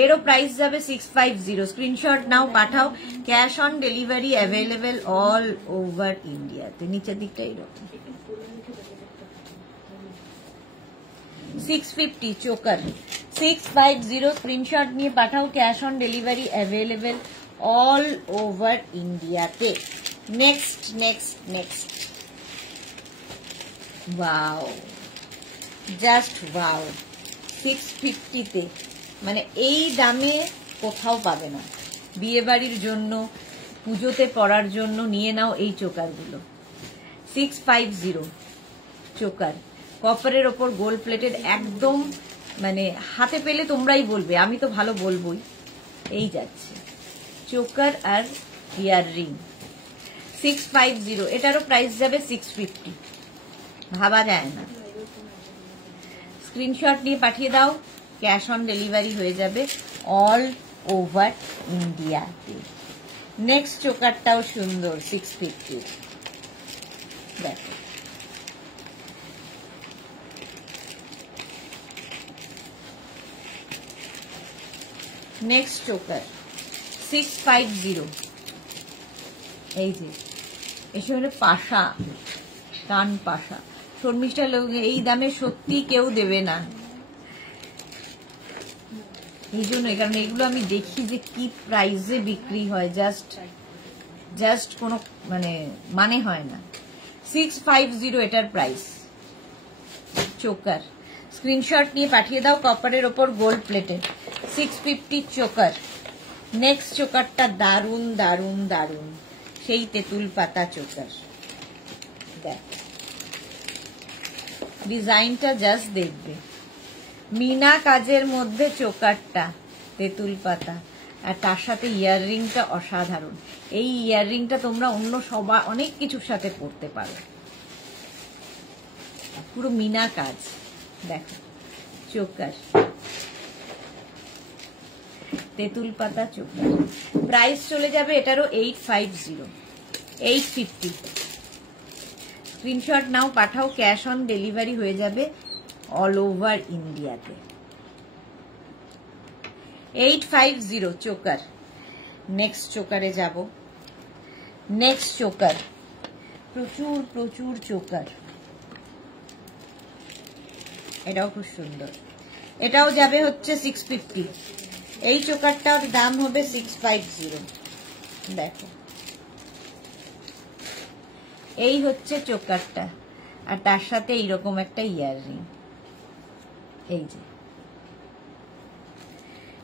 এরও প্রাইস যাবে 650। স্ক্রিনশট নাও, পাঠাও, cash on delivery available all over ইন্ডিয়াতে। নিচের দিকটা এরকম 650 চোকার, 650 স্ক্রিনশট নিয়ে পাঠাও, cash on delivery available all over ইন্ডিয়াতে। Next next next, wow, just wow. 650-তে, মানে এই দামে কোথাও পাবে না। বিয়ে বাড়ির জন্য, পুজোতে পরার জন্য নিয়ে নাও এই চোকারগুলো। 650 চোকার, কপারের ওপর গোল্ড প্লেটেড, একদম মানে হাতে পেলে তোমরাই বলবে, আমি তো ভালো বলবোই। এই যাচ্ছে চোকার আর ইয়াররিং 650, এটারও প্রাইস যাবে 650, ভাবা যায় না। স্ক্রিনশট নিয়ে পাঠিয়ে দাও, ক্যাশ অন ডেলিভারি হয়ে যাবে অল ওভার ইন্ডিয়াতে। নেক্সট চোকারটাও সুন্দর 650, দেখো নেক্সট চোকার 650, এই যে এসে হলো পাশা, টান পাশা। শর্মিষ্ঠা এই দামে সত্যি কেউ দেবে না, এই জন্য। কারণ এগুলো আমি দেখি যে কি প্রাইসে বিক্রি হয়, জাস্ট কোনো মানে হয় না। 650 এটার প্রাইস। চোকার স্ক্রিনশট নিয়ে পাঠিয়ে দাও, কপারের ওপর গোল্ড প্লেটেড 650 চোকার। নেক্সট চোকারটা দারুন দারুন দারুন, সেই তেঁতুল পাতা চোকার। দেখ ডিজাইনটা জাস্ট দেখবে, মিনা কাজের মধ্যে চোকারটা তেঁতুল পাতা। আর তার সাথে ইয়াররিংটা অসাধারণ। এই ইয়াররিংটা তোমরা অন্য অনেক কিছুর সাথে পরতে পারো। পুরো মিনা কাজ, দেখো চোকার, তেঁতুল পাতা চোকার। প্রাইস চলে যাবে এটারও 850, 850। স্ক্রিনশট নাও, পাঠাও, ক্যাশ অন ডেলিভারি হয়ে যাবে অল ওভার ইন্ডিয়াতে। 850 চোকার। নেক্সট চোকারে যাব। নেক্সট চোকার, প্রচুর প্রচুর চোকার। এটাও খুব সুন্দর, এটাও যাবে হচ্ছে 650। এই চোকারটার দাম হবে 650। দেখো এই হচ্ছে চোকারটা, আর তার সাথে এইরকম একটা ইয়াররিং। এই যে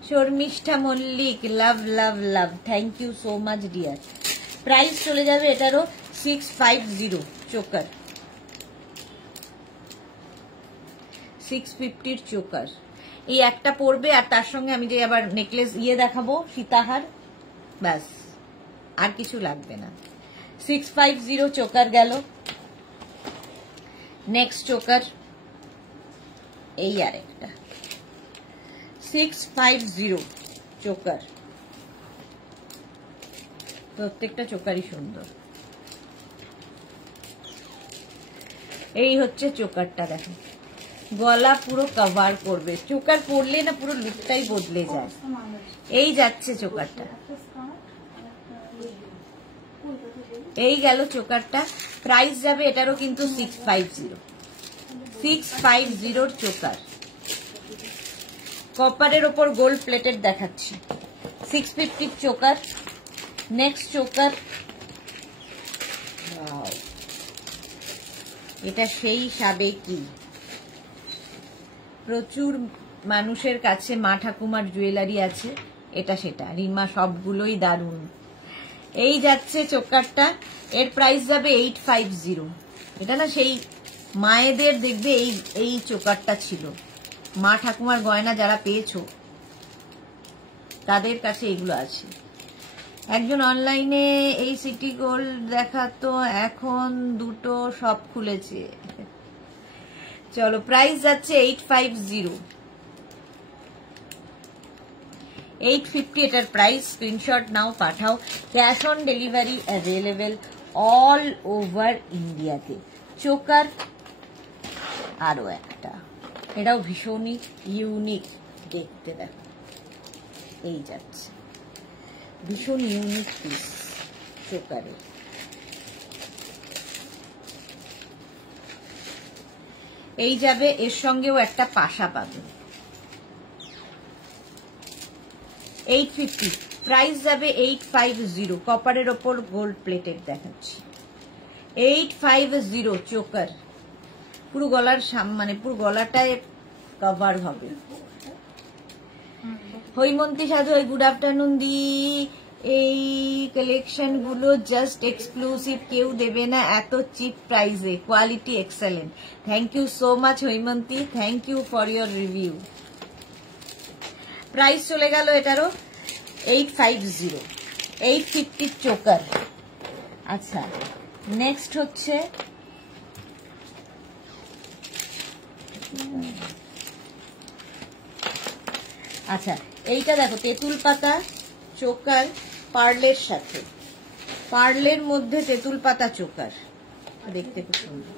Sharmistha Mallick, love love love, thank you so much dear. Price চলে যাবে এটারও 650 চোকার, 650 চোকার। এই একটা পরবে আর তার সঙ্গে আমি যে আবার নেকলেস দেখাবো, সীতাহার, ব্যাস আর কিছু লাগবে না। 650 চোকার গেল। নেক্সট চোকার এই আর একটা 650 চোকার। প্রত্যেকটা চোকারই সুন্দর। এই হচ্ছে চোকারটা, দেখো গলা পুরো কভার করবে। চোকার পরলে না পুরো লুকটাই বদলে যায়। এই যাচ্ছে চোকারটা, এই গেল চোকারটা। প্রাইস যাবে এটারও কিন্তু 650, 650 চোকার। কপারের ওপর গোল্ড প্লেটেড দেখাচ্ছি, 650 চোকার। নেক্সট চোকার, এটা সেই সাবেকি, প্রচুর মানুষের কাছে মা ঠাকুমার জুয়েলারি আছে, এটা সেটা রিমা, সবগুলোই দারুণ। এই যাচ্ছে চোকারটা, এর প্রাইস যাবে 850। এটা না সেই মায়েদের দেখবে এই চোকারটা ছিল, মা ঠাকুমার গয়না যারা পেয়েছো তাদের কাছে এগুলো আছে। একজন অনলাইনে এই সিটি গোল্ড দেখাতো, এখন দুটো সব খুলেছে। চলো প্রাইস যাচ্ছে 850, 850 এটার প্রাইস। স্ক্রিনশট নাও, পাঠাও, cash on delivery available all over ইন্ডিয়াতে। চোকার আরো একটা, এটাও ভীষণই ইউনিক দেখতে, দেখো এই যাচ্ছে, ভীষণ ইউনিক পিস চোকারের। এই যাবে, এর সঙ্গেও একটা পাশা পাবে, 850। প্রাইস যাবে 850, কপারের ওপর গোল্ড প্লেটেড দেখাচ্ছি, 850 চোকার। পুরো গলার মানে পুরো গলাটায় কভার হবে। হৈমন্তী সাধু, গুড আফটারনুন দি। এই কালেকশন গুলো জাস্ট এক্সক্লুসিভ, কেউ দেবে না এত চিপ প্রাইসে, quality excellent. Thank you so much Haimanti, thank you for your review. Price চলে গেল এটারও 850, 850 চোকার। আচ্ছা নেক্সট হচ্ছে আচ্ছা এইটা দেখো, তেঁতুল পাতা চোকার পার্লের সাথে, পার্লের মধ্যে তেঁতুল পাতা চোকার, দেখতে খুব সুন্দর।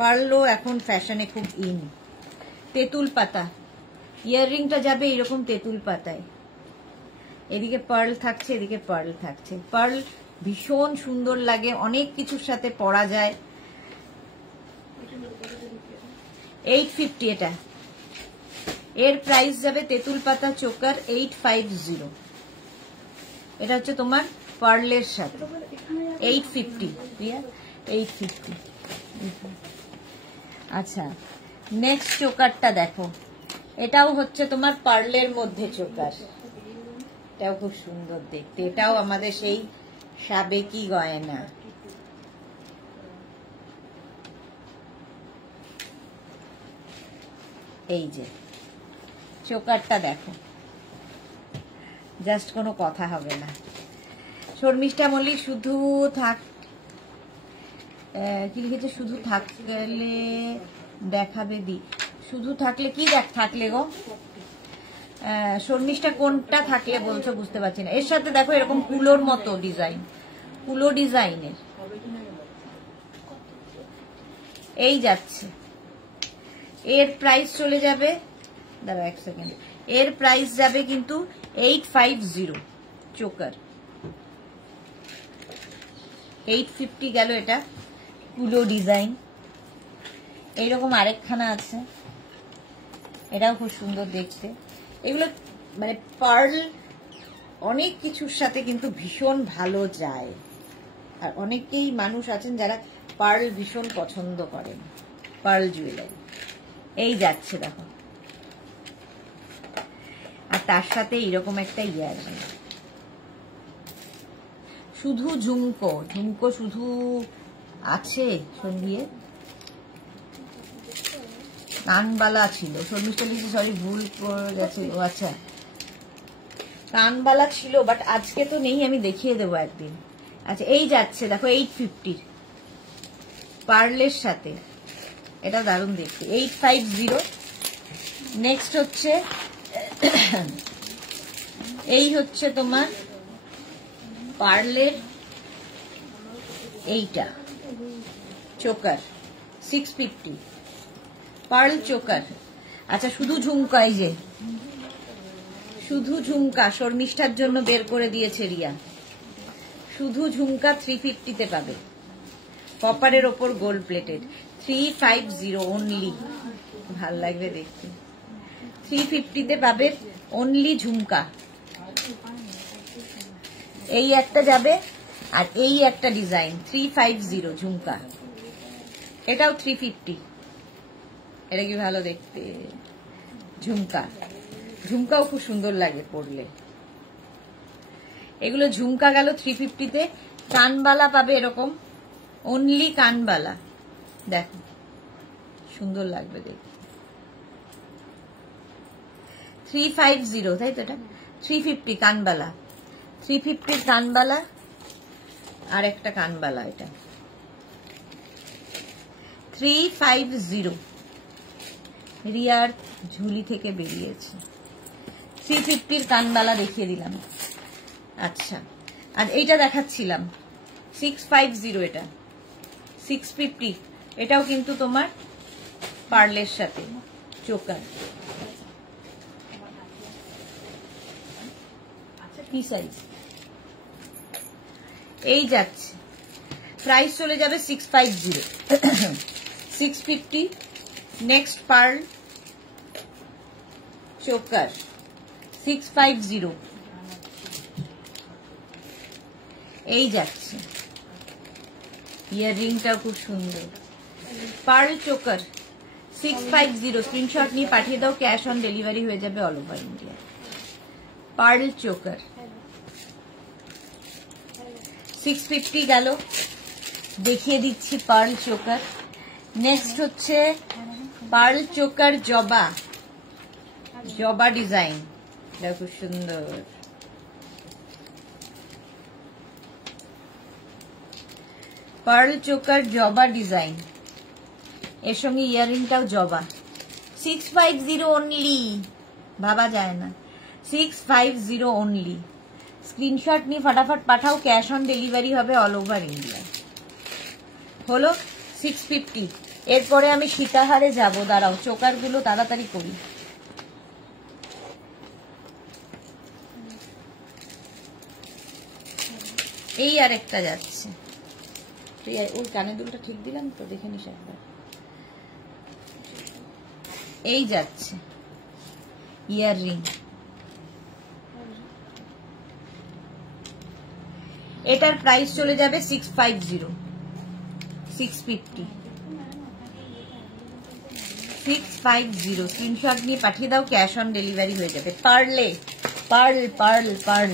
পার্লও এখন ফ্যাশনে খুব ইন। তেঁতুল পাতা ইয়াররিংটা যাবে এরকম তেঁতুল পাতায়, এদিকে পার্ল থাকছে, এদিকে পার্ল থাকছে। পার্ল ভীষণ সুন্দর লাগে, অনেক কিছুর সাথে পরা যায়। 850 এটা, এর প্রাইস যাবে তেঁতুল পাতা চোকার 850। এটা হচ্ছে তোমার পার্লের সাথে 850, 850। আচ্ছা নেক্সট চোকারটা দেখো, এটাও হচ্ছে তোমার পার্লের মধ্যে চোকার, এটাও খুব সুন্দর দেখতে। এটাও আমাদের সেই সাবেকি গয়না। এই যে চোকারটা দেখো, জাস্ট কোনো কথা হবে না। শর্মিষ্ঠা মল্লিক শুধু থাক কি লিখেছে, শুধু থাকলে দেখাবে দি, শুধু থাকলে কি থাকলে গো শর্মিষ্ঠা, কোনটা থাকলে বলছো বুঝতে পারছি না। এর সাথে দেখো এরকম কুলোর মতো ডিজাইন, কুলো ডিজাইনের এই যাচ্ছে। এর প্রাইস চলে যাবে, দাঁড়া এক সেকেন্ড, এর প্রাইস যাবে কিন্তু 850 চোকার, 850 গেল। এটা কুলো ডিজাইন। এইরকম আরেকখানা আছে, এটাও খুব সুন্দর দেখতে। এগুলো মানে পার্ল অনেক কিছুর সাথে কিন্তু ভীষণ ভালো যায়, আর অনেকেই মানুষ আছেন যারা পার্ল ভীষণ পছন্দ করেন, পার্ল জুয়েলারি। এই যাচ্ছে দেখো, আর তার সাথে এরকম একটা ইয়ারিং, শুধু ঝুমকো, ঝুমকো শুধু আছে সঙ্গিয়ে, কানবালা ছিল। শর্মিষ্ঠা লিখছে সরি ভুল করে গেছে, ও আচ্ছা কানবালা ছিল, বাট আজকে তো নেই, আমি দেখিয়ে দেবো একদিন। আচ্ছা এই যাচ্ছে দেখো 850 পার্লের সাথে, এটা দারুণ দেখতে, 850। নেক্সট হচ্ছে এই হচ্ছে তোমার পার্লের এইটা চোকার 650 পার্ল চোকার। আচ্ছা শুধু ঝুমকা, এই যে শুধু ঝুমকা শর্মিষ্ঠার জন্য বের করে দিয়েছে রিয়া, শুধু ঝুমকা 350-তে পাবে, কপারের ওপর গোল্ড প্লেটেড, 350 অনলি, ভাল লাগবে দেখতে। 350-তে পাবে অনলি ঝুমকা। এই একটা যাবে, আর এই একটা ডিজাইন 350 ঝুমকা, এটাও 350। এটা কি ভালো দেখতে, ঝুমকা, ঝুমকাও খুব সুন্দর লাগে পরলে। এগুলো ঝুমকা গেল 350-তে। কানবালা পাবে এরকম, অনলি কানবালা, দেখো সুন্দর লাগবে দেখতে, 350, তাই তো, এটা 350 কানবালা, 350 কানবালা, আর একটা কানবালা, এটা 350 রিয়ার ঝুলি থেকে বেরিয়েছে। 350 কানবালা দেখিয়ে দিলাম। আচ্ছা, আর এইটা দেখাচ্ছিলাম 650, এটা 650, এটাও কিন্তু তোমার পার্লের সাথে চোকার। কি সাইজ, এই যাচ্ছে, প্রাইস চলে যাবে 650 650। নেক্সট পার্ল চোকার 650, এই যাচ্ছে। ইয়াররিংটাও খুব সুন্দর, পার্ল চোকার 650, স্ক্রিনশট নিয়ে পাঠিয়ে দাও, ক্যাশ অন ডেলিভারি হয়ে যাবে all over India. Pearl choker 650 গেল, দেখিয়ে দিচ্ছি পার্ল চোকার। নেক্সট হচ্ছে পার্ল চোকার জবা, জবা ডিজাইন, এটা খুব সুন্দর। পার্ল চোকার জবা ডিজাইন, এর সঙ্গে ইয়ারিংটাও জবা, 650 অনলি, ভাবা যায় না, 650 অনলি। স্ক্রিনশট নিয়ে ফটাফট পাঠাও, ক্যাশ অন ডেলিভারি হবে অল ওভার ইন্ডিয়া। হলো 650। এরপরে আমি সীতাহারে যাব, দাঁড়াও চোকারগুলো তাড়াতাড়ি করি। এই আর একটা যাচ্ছে, ওই কানে দুলটা ঠিক দিলাম তো, দেখে নিস একবার। এই যাচ্ছে ইয়াররিং, এটার প্রাইস চলে যাবে 650 650 650। স্ক্রিনশট নিয়ে পাঠিয়ে দাও, ক্যাশ অন ডেলিভারি হয়ে যাবে। পার্লে পার্ল পার্ল পার্ল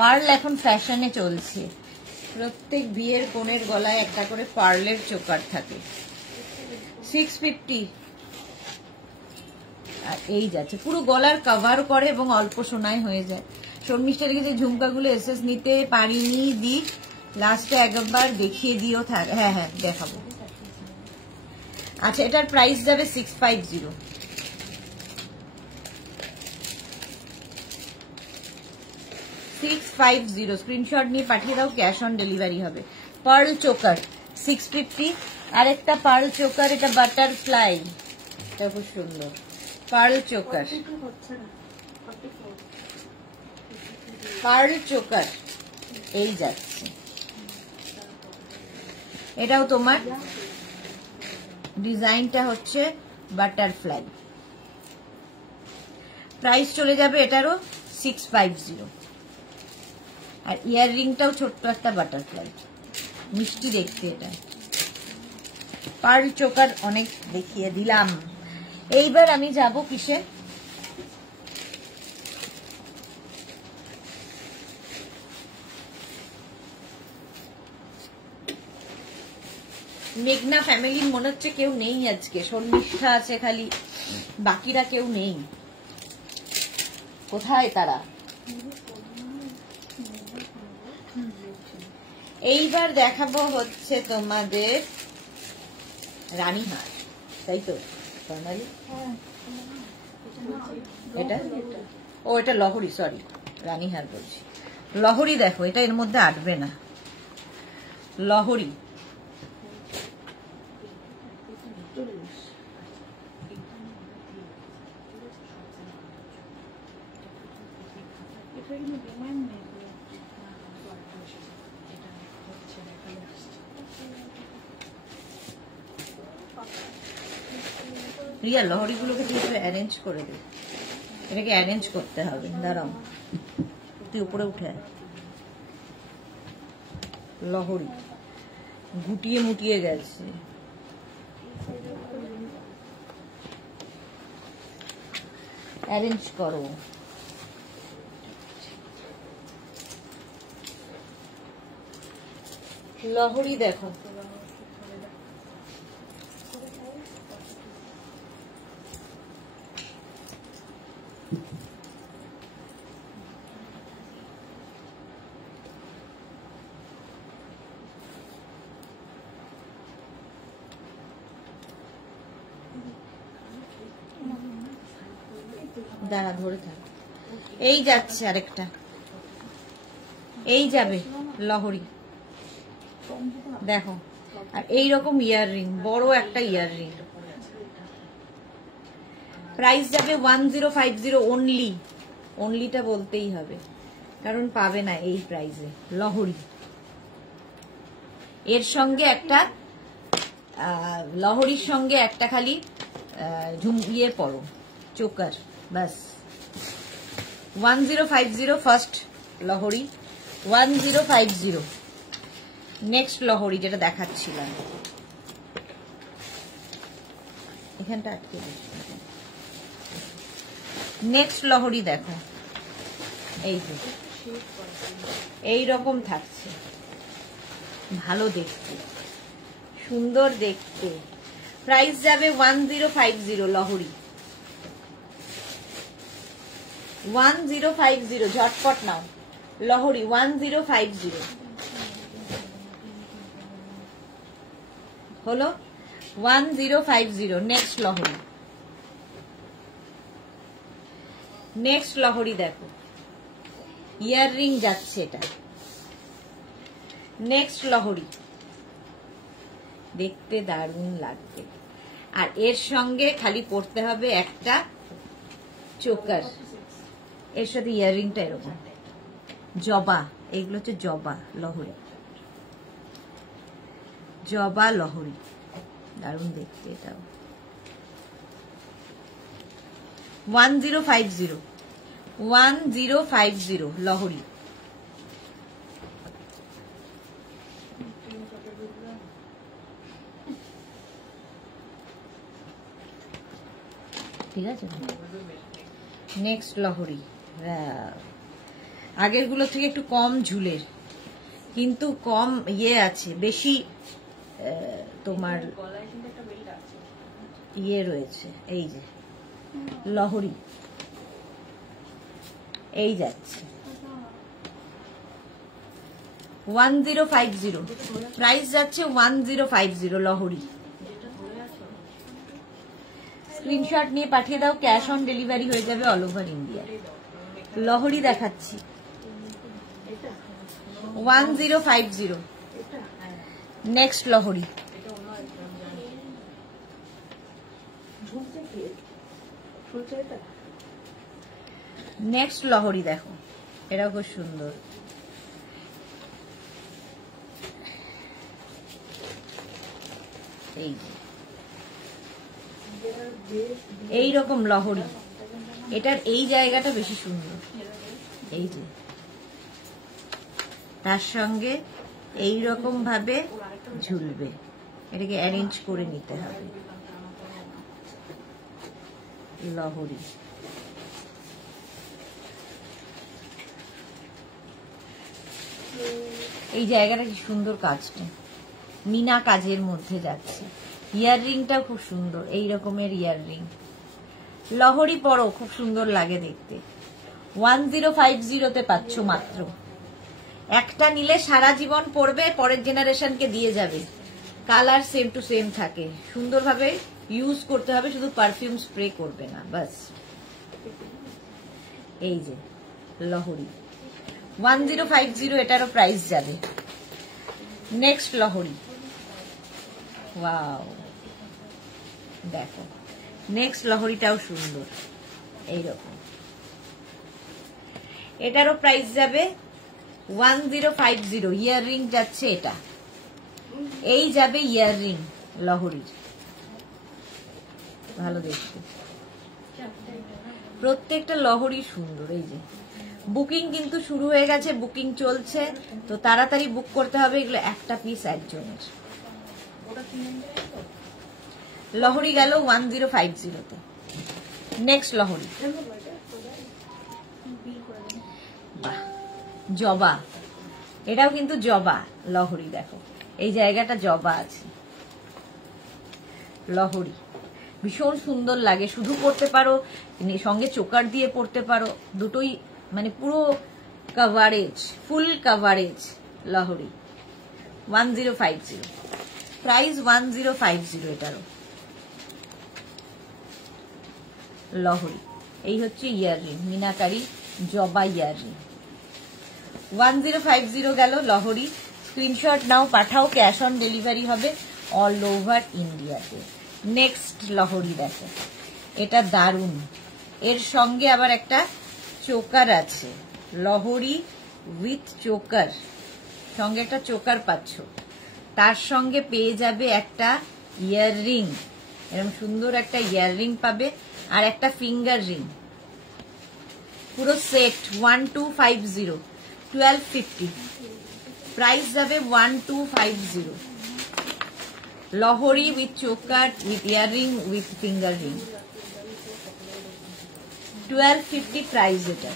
পার্ল এখন ফ্যাশনে চলছে, প্রত্যেক বিয়ের কোণের গলায় একটা করে পার্লের চোকার থাকে, 650। আর এই যাচ্ছে, পুরো গলার কভার করে এবং অল্প সোনায় হয়ে যায়। শর্মিষ্ঠা লিখেছে ঝুমকাগুলো এসএস নিতে পারিনি, দি লাস্টে একবার দেখিয়ে দিও। থাক, হ্যাঁ হ্যাঁ দেখাবো। আচ্ছা, এটার প্রাইস যাবে 650। স্ক্রিনশট নিয়ে পাঠিয়ে দাও, ক্যাশ অন ডেলিভারি হবে। Pearl choker 650। আরেকটা পার্ল চোকার, এটা বাটারফ্লাই, এটা খুব সুন্দর পার্ল চোকার। পার্ল চোকার এই যাচ্ছে, এটাও তোমার ডিজাইনটা হচ্ছে বাটারফ্লাই। প্রাইস চলে যাবে এটারও 650। আর ইয়াররিংটাও ছোট্ট একটা বাটারফ্লাই, মিষ্টি দেখতে। এটা পার্ল চোকার অনেক দেখিয়ে দিলাম। এইবার আমি যাব কিসে, মেঘনা ফ্যামিলির মনে হচ্ছে কেউ নেই আজকে, শর্মিষ্ঠা আছে খালি, বাকিরা কেউ নেই। কোথায় তারা? এইবার দেখাবো হচ্ছে তোমাদের রানীহার, তাই তো? এটা ও, এটা লহরি, সরি রানীহার বলছি। লহরি দেখো, এটা এর মধ্যে আটবে না। লহরি রিয়া, লহরিগুলোকে তুই অ্যারেঞ্জ করে দে, এটাকে অ্যারেঞ্জ করতে হবে। দাঁড়াও, তুই উপরে উঠে আয়। লহরি গুটিয়ে মুটিয়ে গেছে। অ্যারেঞ্জ করো। লহরি দেখো, দাঁড়া ধরে থাক। এই যাচ্ছে আরেকটা, এই যাবে লহরি দেখো। আর এইরকম ইয়াররিং, বড় একটা ইয়াররিং। প্রাইস যাবে 1050 অনলি। অনলিটা বলতেই হবে, কারণ পাবে না এই প্রাইসে লহরি। এর সঙ্গে একটা লহরির সঙ্গে একটা খালি ইয়ে পড়ো, চোকার, বাস। 1050 ফার্স্ট লহরি, 1050। নেক্সট লহরি যেটা দেখাচ্ছিলাম, এখানটা আটকে দিচ্ছি। নেক্সট লহরি দেখো, এই যে এইরকম থাকছে, ভালো দেখতে, সুন্দর দেখতে। প্রাইস যাবে 1050 লহরি, 1050। ঝটপট নাও লহরি 1050 হলো 1050। নেক্সট লহরি, নেক্সট লহরি দেখো, ইয়াররিং যাচ্ছে এটা। নেক্সট লহরি দেখতে দারুণ লাগবে। আর এর সঙ্গে খালি পড়তে হবে একটা চোকার, এর সাথে ইয়াররিংটা এরকম জবা। এগুলো হচ্ছে জবা লহরি, জবা লহরি, দারুণ দেখতে এটাও। 1050 লহরি। ঠিক আছে, নেক্সট লহরি। আগের গুলো থেকে একটু কম ঝুলের, কিন্তু কম ইয়ে আছে, বেশি তোমার ইয়ে রয়েছে। এই যে লহরি এই যাচ্ছে, 1050 প্রাইস যাচ্ছে 1050 লহরি। স্ক্রিনশট নিয়ে পাঠিয়ে দাও, ক্যাশ অন ডেলিভারি হয়ে যাবে অল ওভার ইন্ডিয়া। লহরি দেখাচ্ছি 1050। নেক্সট লহরি, নেক্সট লহরি দেখো, এটাও খুব সুন্দর। এই রকম লহরি, এটার এই জায়গাটা বেশি সুন্দর। এই যে তার সঙ্গে এই রকম ভাবে ঝুলবে, এটাকে অ্যারেঞ্জ করে নিতে হবে। লহরি এই জায়গাটা কি সুন্দর, কাজটা মিনা কাজের মধ্যে যাচ্ছে। ইয়াররিংটা খুব সুন্দর, এই রকমের ইয়াররিং। লহরি পরো, খুব সুন্দর লাগে দেখতে। 1050 পাচ্ছ মাত্র। একটা নিলে সারা জীবন পরবে, পরের জেনারেশনকে দিয়ে যাবে। কালার সেম টু সেম থাকে, সুন্দরভাবে ইউজ করতে হবে, শুধু পারফিউম স্প্রে করবে না বাস। এই যে লহরি 1050, এটারও প্রাইস যাবে। নেক্সট লহরি, ওয়াও দেখো, নেক্সট লহরিটাও সুন্দর এইরকম, এটারও প্রাইস যাবে 1050। ইয়াররিং যাচ্ছে এটা, এই যাবে ইয়াররিং লহরির, ভালো দেখতে। প্রত্যেকটা লহরি সুন্দর। এই যে বুকিং কিন্তু শুরু হয়ে গেছে, বুকিং চলছে, তো তাড়াতাড়ি বুক করতে হবে। এগুলো একটা পিস একজনের। লহরি গেল 1050-তে। নেক্সট লহরি, জবা, এটাও কিন্তু জবা লহরি। দেখো এই জায়গাটা জবা আছে। লহরি ভীষণ সুন্দর লাগে, শুধু পরতে পারো, সঙ্গে চোকার দিয়ে পরতে পারো, দুটোই মানে পুরো কভারেজ, ফুল কভারেজ লহরি। 1050 প্রাইস, 1050 এটারও। লহরি এই হচ্ছে ইয়াররিং, মিনাকারি জবা ইয়াররিং। 1050 গেল লহরি। স্ক্রিনশট নাও, পাঠাও, ক্যাশ অন ডেলিভারি হবে অল ওভার ইন্ডিয়াতে। নেক্সট লহরি দেখো, এটা দারুণ। এর সঙ্গে আবার একটা চোকার আছে, লহরি উইথ চোকার, সঙ্গে একটা চোকার পাচ্ছ, তার সঙ্গে পেয়ে যাবে একটা ইয়াররিং, এরকম সুন্দর একটা ইয়াররিং পাবে, আর একটা ফিঙ্গার রিং, পুরো সেট 1250, 1250 প্রাইস যাবে 1250। Lahori with choker with earring with finger ring, 1250 price এটা।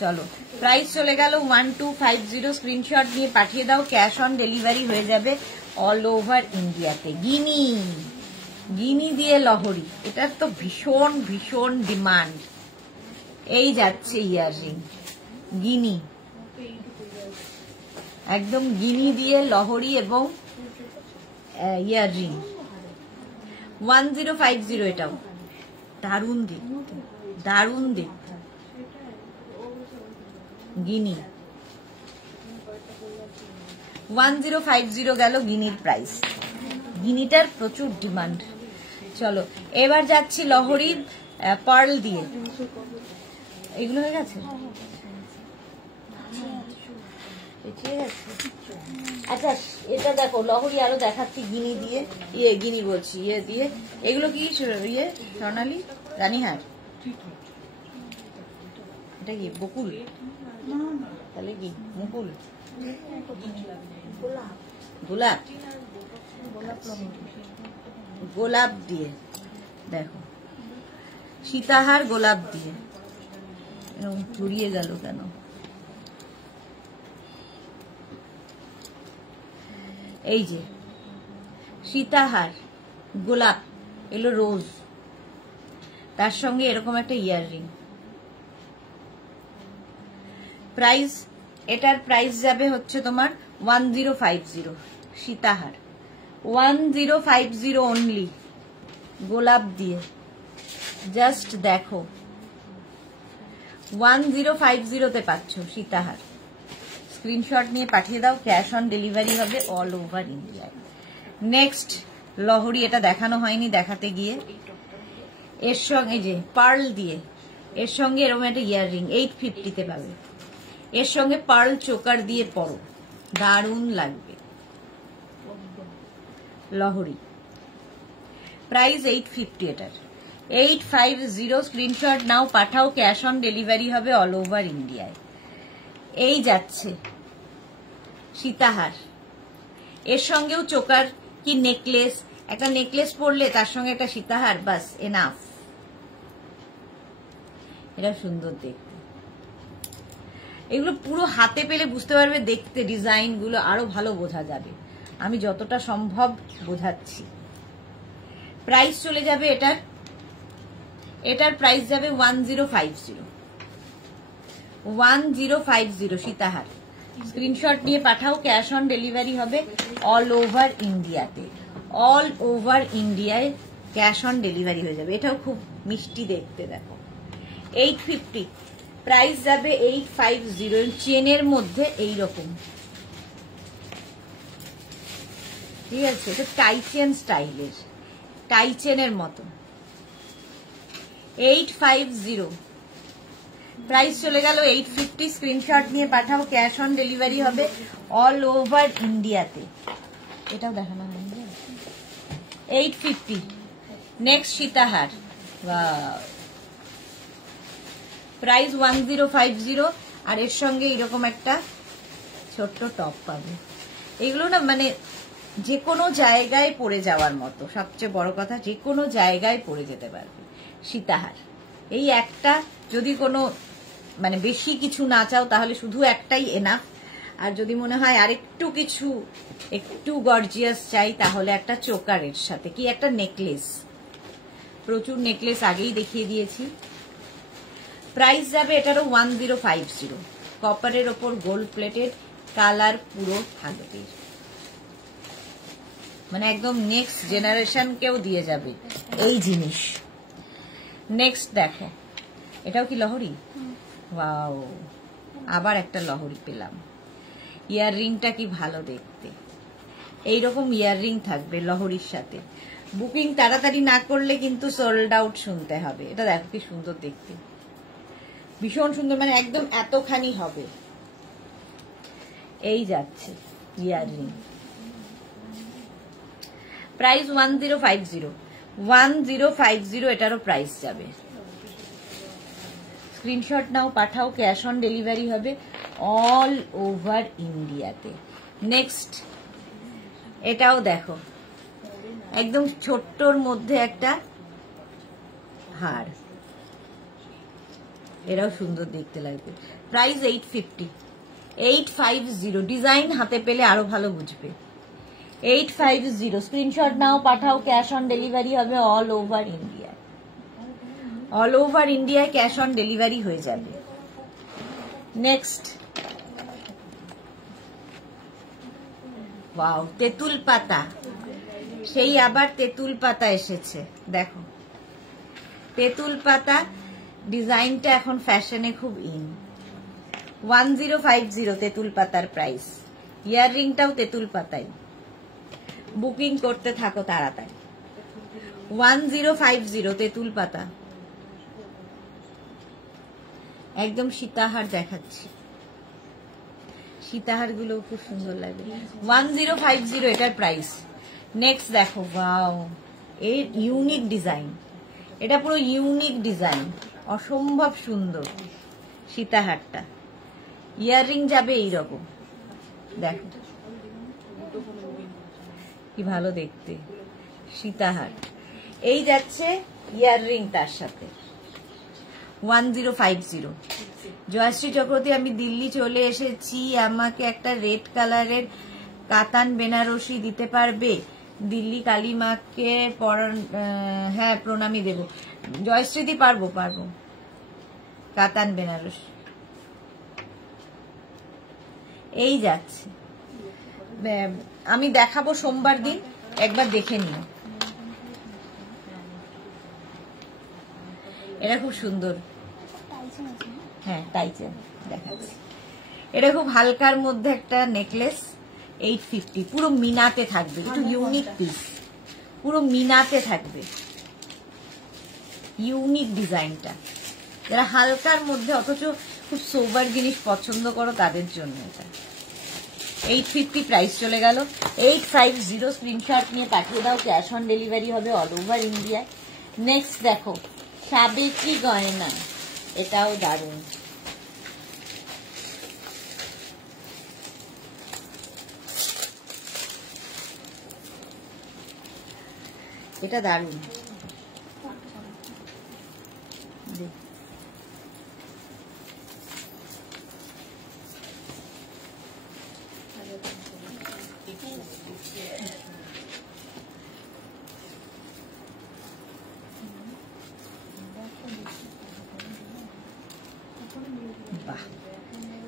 চলো প্রাইস চলে গেল 1250। স্ক্রিনশট নিয়ে পাঠিয়ে দাও, ক্যাশ অন ডেলিভারি হয়ে যাবে অল ওভার ইন্ডিয়াতে। গিনি, গিনি দিয়ে লহরি, এটার তো ভীষণ ভীষণ ডিমান্ড। এই যাচ্ছে ইয়াররিং, গিনি, একদম গিনি দিয়ে লহরি এবং ইয়াররিং। 1050 এটাও, দারুণ দেখতে, দারুণ দেখতে। গিনি 1050 গেল গিনির প্রাইস। গিনিটার প্রচুর ডিমান্ড। চলো এবার যাচ্ছি লহরির পার্ল দিয়ে। এগুলো হয়ে গেছে, আচ্ছা এটা দেখো লহরি আরো দেখাচ্ছি গিনি দিয়ে, গিনি বলছি ইয়ে দিয়ে। এগুলো কি ইয়ে স্বর্ণালী রানীহার, এটা কি বকুল, তাহলে কি মুকুল, গোলাপ, গোলাপ দিয়ে দেখো, সীতাহার গোলাপ দিয়ে, এরকম জড়িয়ে গেল কেন? এই যে সীতাহার গোলাপ, এলো রোজ, তার সঙ্গে এরকম একটা ইয়াররিং। প্রাইস এটার প্রাইস যাবে হচ্ছে তোমার 1050 সীতাহার, 1050 অনলি, গোলাপ দিয়ে। জাস্ট দেখো 1050 পাচ্ছ সীতাহার। স্ক্রিনশট নিয়ে পাঠিয়ে দাও, ক্যাশ অন ডেলিভারি হবে অল ওভার ইন্ডিয়ায়। নেক্সট লহরি, এটা দেখানো হয়নি, দেখাতে গিয়ে। এর সঙ্গে যে পার্ল দিয়ে, এর সঙ্গে এরকম একটা ইয়াররিং 850 পাবে। এর সঙ্গে পার্ল চোকার দিয়ে পরো, দারুণ লাগবে। লহরি প্রাইস 850, এটার 850। স্ক্রিনশট নাও, পাঠাও, ক্যাশ অন ডেলিভারি হবে অল ওভার ইন্ডিয়ায়। এই যাচ্ছে সীতাহার, এর সঙ্গেও চোকার কি নেকলেস, একটা নেকলেস পরলে তার সঙ্গে একটা সীতাহার, বাস এনাফ। এটা সুন্দর দেখতে। এগুলো পুরো হাতে পেলে বুঝতে পারবে, দেখতে ডিজাইন গুলো আরো ভালো বোঝা যাবে। আমি যতটা সম্ভব বোঝাচ্ছি। প্রাইস চলে যাবে এটার প্রাইস যাবে 1050 সীতাহার। স্ক্রিনশট নিয়ে পাঠাও, ক্যাশ অন ডেলিভারি হবে অল ওভার ইন্ডিয়াতে। অল ওভার ইন্ডিয়ায় ক্যাশ অন ডেলিভারি হয়ে যাবে। এটাও খুব মিষ্টি দেখতে, দেখো 850, প্রাইস যাবে 850। চেনের মধ্যে এইরকম, ঠিক আছে, এটা টাইচেন স্টাইলের, টাইচেনের মতো। 850, প্রাইস চলে গেল 850। স্ক্রিনশট নিয়ে পাঠাও, ক্যাশ অন ডেলিভারি হবে অল ওভার ইন্ডিয়াতে। এটাও দেখানো হয়নি, 850। নেক্সট সীতাহার, প্রাইস 1050, আর এর সঙ্গে এরকম একটা ছোট্ট টপ পাবে। এগুলো না মানে যে কোনো জায়গায় পরে যাওয়ার মতো, সবচেয়ে বড় কথা যে কোনো জায়গায় পরে যেতে পারবে সীতাহার। এই একটা, যদি কোনো মানে বেশি কিছু না চাও তাহলে শুধু একটাই এনাফ। আর যদি মনে হয় আরেকটু কিছু একটু গর্জিয়াস চাই তাহলে একটা চোকারের সাথে কি একটা নেকলেস, প্রচুর নেকলেস আগেই দেখিয়ে দিয়েছি। প্রাইস যাবে এটারও 1050, কপারের ওপর গোল্ড প্লেটেড, কালার পুরো থাকবে, মানে একদম নেক্সট জেনারেশন কেও দিয়ে যাবে এই জিনিস। নেক্সট দেখো, এটাও কি লহরি? ওয়াও, আবার একটা লহরি পেলাম। ইয়াররিংটা কি ভালো দেখতে, এইরকম ইয়াররিং থাকবে লহরির সাথে। বুকিং তাড়াতাড়ি না করলে কিন্তু সোল্ড আউট শুনতে হবে। এটা দেখো কি সুন্দর দেখতে, ভীষণ সুন্দর, মানে একদম এতখানি হবে। এই যাচ্ছে ইয়াররিং, প্রাইস 1050 এটারও প্রাইস যাবে। স্ক্রিনশট নাও, পাঠাও, ক্যাশ অন ডেলিভারি হবে অল ওভার ইন্ডিয়াতে। নেক্সট এটাও দেখো, একদম ছোট্টর মধ্যে একটা হার, এটাও সুন্দর দেখতে লাগবে। প্রাইস 850, ডিজাইন হাতে পেলে আরো ভালো বুঝবে। 850, স্ক্রিনশট নাও, পাঠাও, ক্যাশ অন ডেলিভারি হবে all over India. All over ইন্ডিয়ায় ক্যাশ অন ডেলিভারি হয়ে যাবে। নেক্সট, ওয়াও, তেঁতুল পাতা, সেই আবার তেঁতুল পাতা এসেছে। দেখো তেঁতুল পাতা ডিজাইনটা এখন ফ্যাশনে খুব ইন। 1050 তেঁতুল পাতার প্রাইস। ইয়াররিংটাও তেঁতুল পাতাই, বুকিং করতে থাকো তাড়াতাড়ি। 1050 তেঁতুল পাতা, একদম সীতাহার দেখাচ্ছি, সীতাহার গুলো খুব সুন্দর লাগে। 1050 এটার প্রাইস। নেক্সট দেখো, ওয়াও, এর ইউনিক ডিজাইন, এটা পুরো ইউনিক ডিজাইন, অসম্ভব সুন্দর সীতাহারটা। ইয়াররিং যাবে এইরকম, দেখো কি ভালো দেখতে সীতাহার। এই যাচ্ছে ইয়াররিং তার সাথে। 1050। জয়শ্রী চক্রবর্তী, আমি দিল্লি চলে এসেছি, আমাকে একটা রেড কালারের কাতান বেনারসি দিতে পারবে? দিল্লি কালী মাকে হ্যাঁ প্রণামী দেব। জয়শ্রীদি, পারবো পারবো, কাতান বেনারসি। এই যাচ্ছে, আমি দেখাবো সোমবার দিন, একবার দেখে নিও। এটা খুব সুন্দর, হ্যাঁ টাইচেন দেখাচ্ছি। এটা খুব হালকার মধ্যে একটা নেকলেস, 850, পুরো মিনাতে থাকবে, একটু ইউনিক পিস, পুরো মিনাতে থাকবে, ইউনিক ডিজাইনটা। যারা হালকার মধ্যে অথচ খুব সোবার জিনিস পছন্দ করো তাদের জন্য এটা। 850 প্রাইস চলে গেল। 850 স্ক্রিনশট নিয়ে পাঠিয়ে দাও, ক্যাশ অন ডেলিভারি হবে অল ওভার ইন্ডিয়ায়। নেক্সট দেখো সাবেকি গয়না, এটাও দারুণ। এটা দারুণ, বাহ,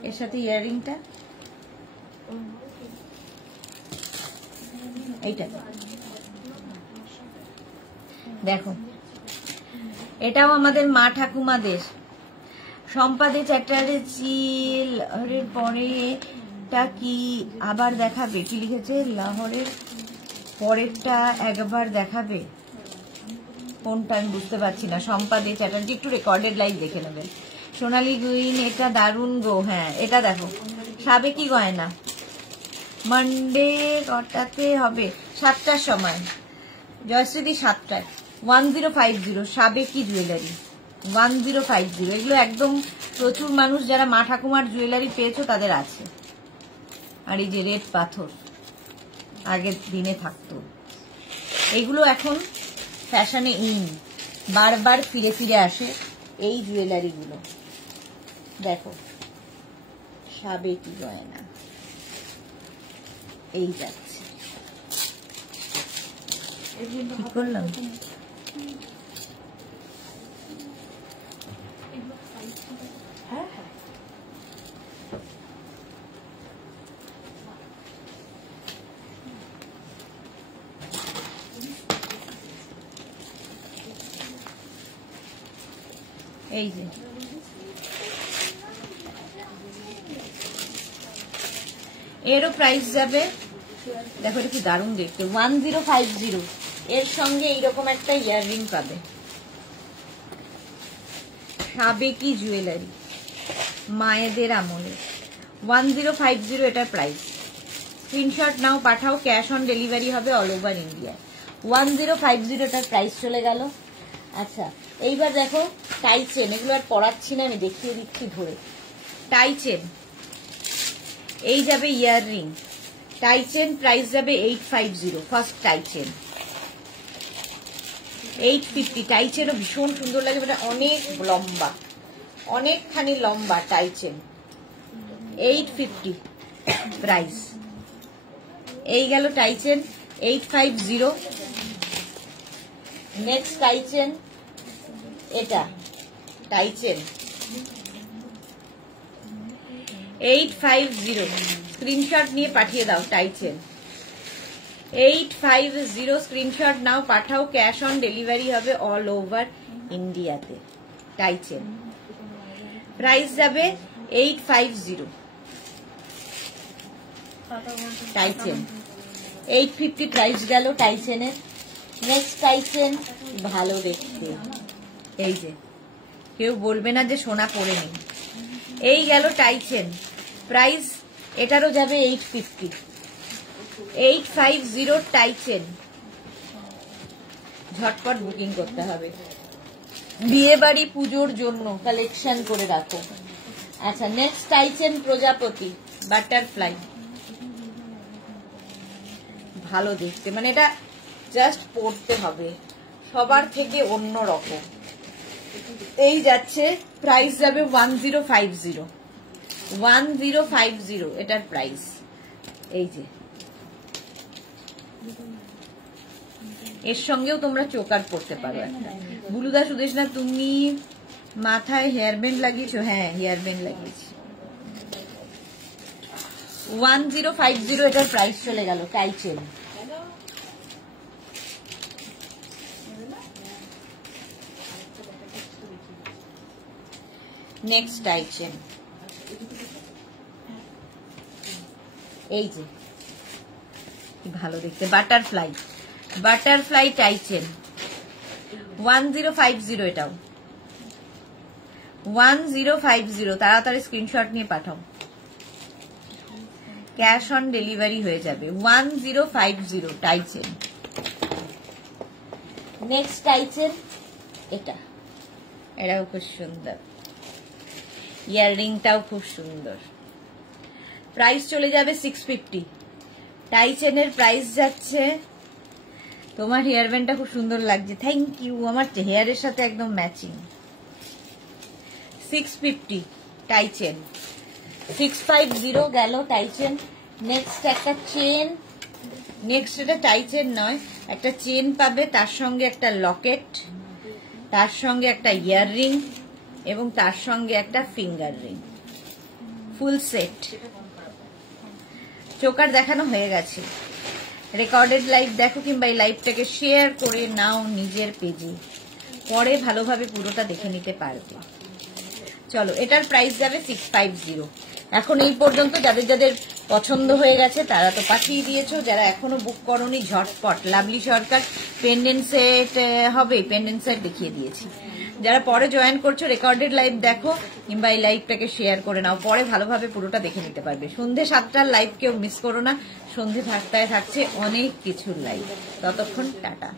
এর সাথে ইয়াররিংটা এইটা দেখো, এটাও আমাদের মা ঠাকুমাদের। সম্পাদে চ্যাটারে চিল পরে টা কি আবার দেখাবে, কি লিখেছে লাহোরের পরেরটা একবার দেখাবে, কোনটা আমি বুঝতে পারছি না। সম্পাদে চ্যাটার্জি, একটু রেকর্ডেড লাইভ দেখে নেবেন। সোনালী গুইন, এটা দারুণ গো। হ্যাঁ এটা দেখো, সাবেকি গয়না, মানডে কটাতে হবে? 7টার সময়, জয়শ্রীদি 7টায়। 1050 সাবেকি জুয়েলারি, 1050। এগুলো একদম প্রচুর মানুষ যারা মা ঠাকুমার জুয়েলারি পেয়েছো তাদের আছে। আর এই যে রেড পাথর আগের দিনে থাকতো, এগুলো এখন ফ্যাশনে ইন, বারবার ফিরে ফিরে আসে এই জুয়েলারি গুলো। দেখো সাবেকি গয়না, এই যাচ্ছে। কি করলাম? এই যে এরও প্রাইস যাবে, দেখো এটা কি দারুণ দেখতে, 1050। এর সঙ্গে এইরকম একটা ইয়াররিং পাবে, সাবেকি জুয়েলারি মায়েদের আমলে, 1050 এটার প্রাইস। স্ক্রিনশট নাও, পাঠাও, ক্যাশ অন ডেলিভারি হবে অল ওভার ইন্ডিয়া। 1050 এটার প্রাইস চলে গেল। আচ্ছা এইবার দেখো টাইচেন, এগুলো আর পড়াচ্ছি না, আমি দেখিয়ে দিচ্ছি ধরে। টাইচেন, এই যাবে ইয়াররিং, টাইচেন প্রাইস যাবে 850, ফার্স্ট টাইচেন 850। টাইচেনও ভীষণ সুন্দর লাগে, মানে অনেক লম্বা, অনেকখানি লম্বা টাইচেন, 850 প্রাইস। এই গেল টাইচেন 850। নেক্সট টাইচেন, এটা টাইচেন 850, স্ক্রিনশট নিয়ে পাঠিয়ে দাও। টাইচেন 850, স্ক্রিনশট নাও, পাঠাও, ক্যাশ অন ডেলিভারি হবে অল ওভার ইন্ডিয়াতে। টাইচেন প্রাইস যাবে 850। টাইচেন 850 প্রাইস গেল টাইচেনের। নেক্সট টাইচেন, ভালো দেখতে, এই যে কেউ বলবে না যে সোনা পরে নেই। এই গেল টাইচেন, প্রাইস এটারও যাবে 850। 850 টাইচেন, ঝটপট বুকিং করতে হবে, বিয়ে বাড়ি পুজোর জন্য কালেকশন করে রাখো। আচ্ছা নেক্সট টাইচেন প্রজাপতি বাটারফ্লাই, ভালো দেখতে, মানে এটা জাস্ট পড়তে হবে, সবার থেকে অন্য রকম। এই যাচ্ছে, প্রাইস যাবে 1050, 1050 এটার প্রাইস। এই যে এর সঙ্গেও তোমরা চোকার পড়তে পারো একটা। বুলুদা সুদেশনা, তুমি মাথায় হেয়ার ব্যান্ড লাগিয়েছো? হ্যাঁ হেয়ার ব্যান্ড লাগিয়েছি। 1050 এটার প্রাইস চলে গেল। Tie chain, next tie chain, এই যে কি ভালো দেখতে, বাটারফ্লাই, বাটারফ্লাই টাই চেন 1050, এটাও 1050। তাড়াতাড়ি স্ক্রিনশট নিয়ে পাঠাও, ক্যাশ অন ডেলিভারি হয়ে যাবে। 1050 tie chain. Next tie chain এটা, এটাও খুব সুন্দর, ইয়াররিংটাও খুব সুন্দর। প্রাইস চলে যাবে 650। টাই চেনের প্রাইস যাচ্ছে, তোমার হেয়ার ব্যান্ডটা খুব সুন্দর লাগছে, থ্যাংক ইউ, আমার হেয়ারের সাথে একদম ম্যাচিং। 650 টাই চেন, 650 গেল টাই চেন। নেক্সট একটা চেন, নেক্সট এটা টাই চেন নয়, একটা চেন পাবে, তার সঙ্গে একটা লকেট, তার সঙ্গে একটা ইয়াররিং এবং তার সঙ্গে একটা finger ring, full set. Choker দেখানো হয়ে গেছে। রেকর্ডেড লাইভ দেখো কিংবা এই লাইভটাকে শেয়ার করে নাও নিজের পেজে, পরে ভালোভাবে পুরোটা দেখে নিতে পারবে। চলো, এটার প্রাইস যাবে 650। এখন এই পর্যন্ত যাদের যাদের পছন্দ হয়ে গেছে তারা তো পাঠিয়ে দিয়েছো, যারা এখনো বুক করোনি ঝটপট। লাভলি সরকার পেন্ডেন্ট সেট হবে, পেন্ডেন্ট সেট দেখিয়ে দিয়েছি। যারা পরে জয়েন করছো রেকর্ডেড লাইভ দেখো কিংবা এই লাইভটাকে শেয়ার করে নাও, পরে ভালোভাবে পুরোটা দেখে নিতে পারবে। সন্ধ্যে 7টার লাইভ কেউ মিস করো না, সন্ধ্যে 7টায় থাকছে অনেক কিছুর লাইভ। ততক্ষণ টাটা।